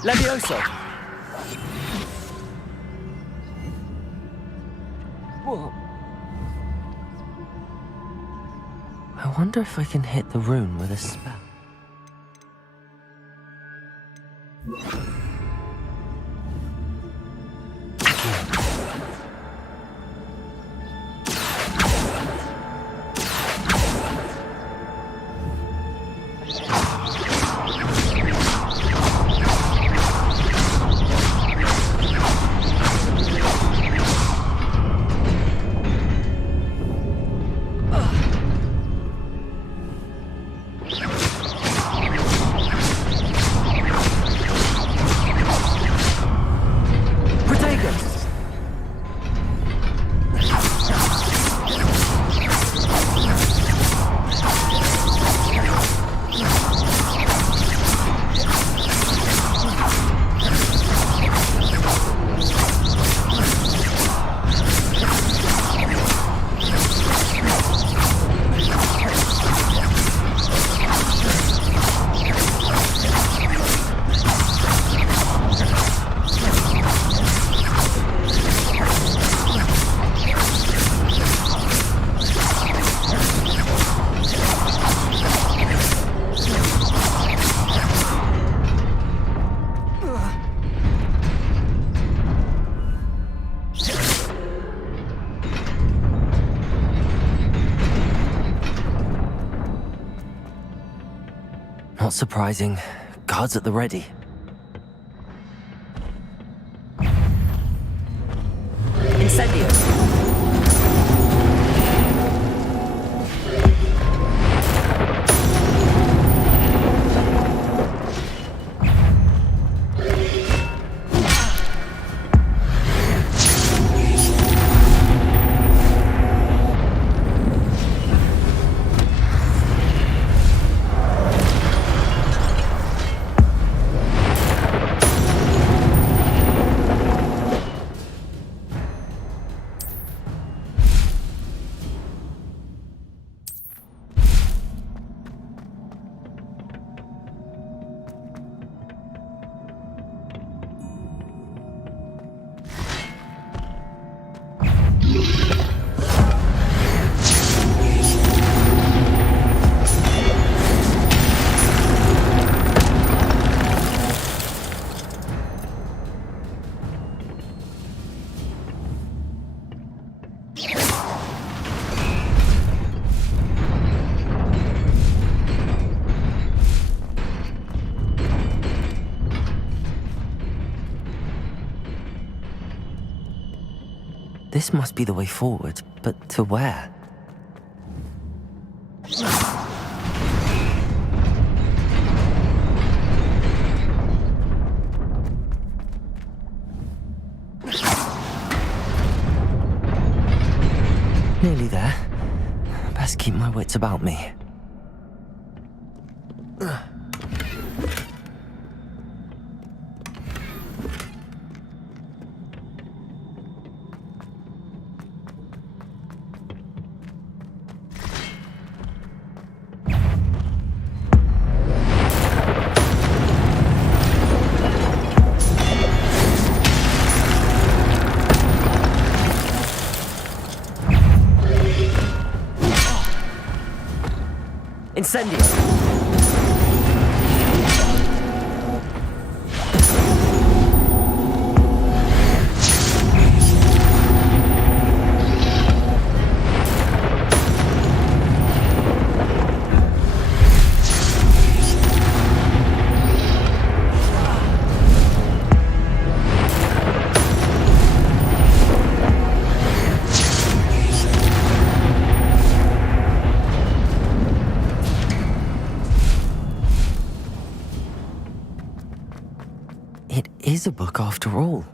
Levioso. Whoa. I wonder if I can hit the rune with a spell. surprising. Guards at the ready. Incendio! This must be the way forward, but to where? Nearly there. Best keep my wits about me. Incendio! It is a book after all.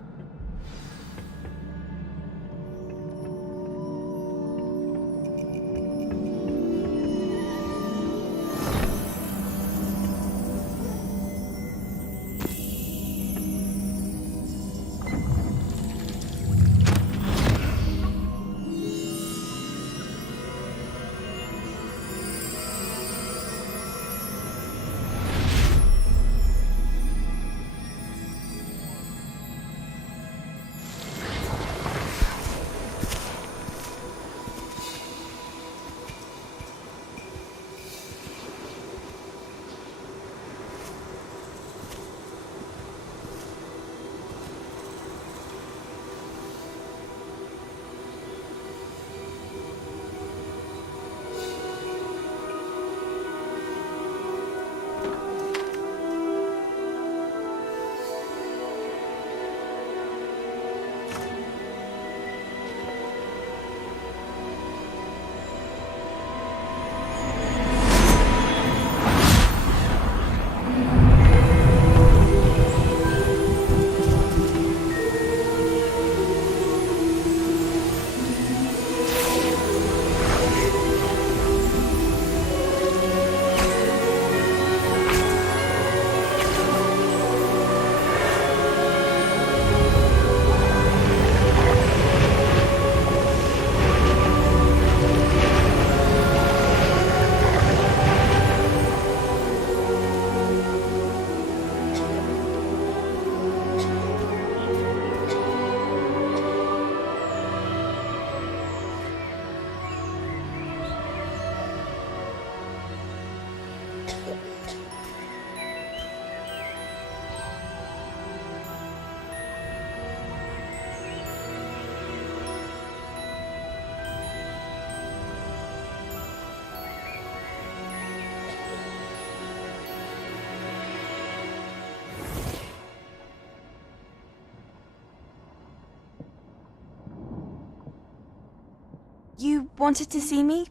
You wanted to see me?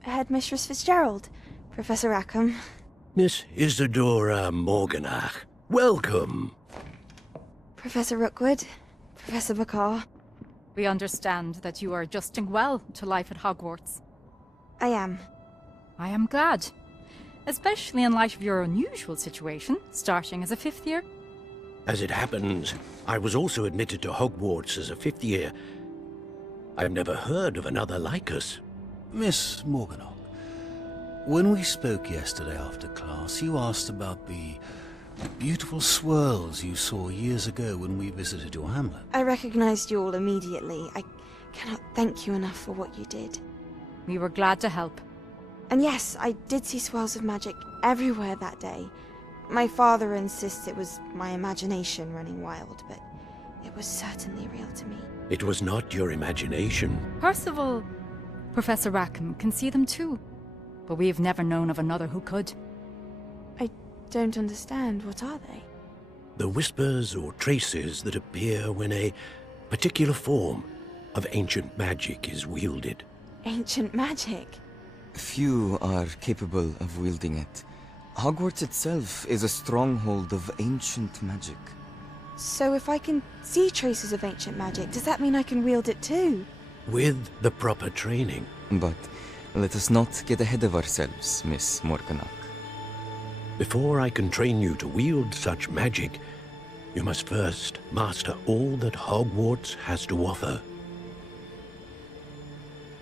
Headmistress Fitzgerald, Professor Rackham. Miss Isadora Morganach, welcome. Professor Rookwood, Professor Bakar. We understand that you are adjusting well to life at Hogwarts. I am. I am glad. Especially in light of your unusual situation, starting as a 5th year. As it happens, I was also admitted to Hogwarts as a 5th year. I've never heard of another like us. Miss Morganach, when we spoke yesterday after class, you asked about the beautiful swirls you saw years ago when we visited your hamlet. I recognized you all immediately. I cannot thank you enough for what you did. We were glad to help. And yes, I did see swirls of magic everywhere that day. My father insists it was my imagination running wild, but it was certainly real to me. It was not your imagination. Percival, Professor Rackham can see them too. But we've never known of another who could. I don't understand. What are they? The whispers or traces that appear when a particular form of ancient magic is wielded. Ancient magic? Few are capable of wielding it. Hogwarts itself is a stronghold of ancient magic. So if I can see traces of ancient magic, does that mean I can wield it too? With the proper training. But let us not get ahead of ourselves, Miss Morganach. Before I can train you to wield such magic, you must first master all that Hogwarts has to offer.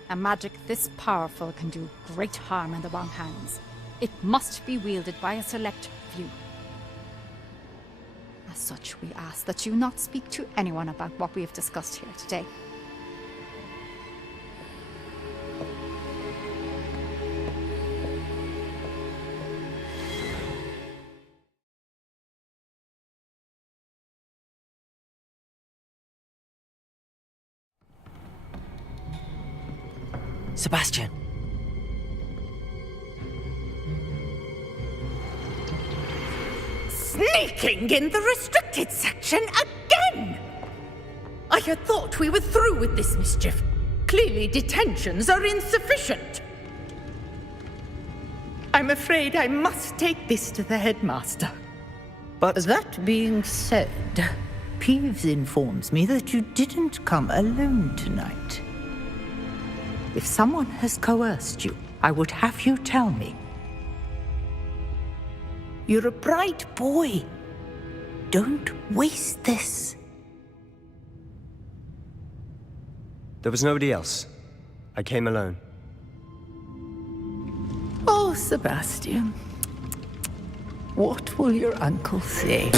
A magic this powerful can do great harm in the wrong hands. It must be wielded by a select few. As such, we ask that you not speak to anyone about what we have discussed here today. Sebastian. Sneaking in the restricted section again! I had thought we were through with this mischief. Clearly detentions are insufficient. I'm afraid I must take this to the headmaster. But that being said, Peeves informs me that you didn't come alone tonight. If someone has coerced you, I would have you tell me. You're a bright boy. Don't waste this. There was nobody else. I came alone. Oh, Sebastian. What will your uncle say?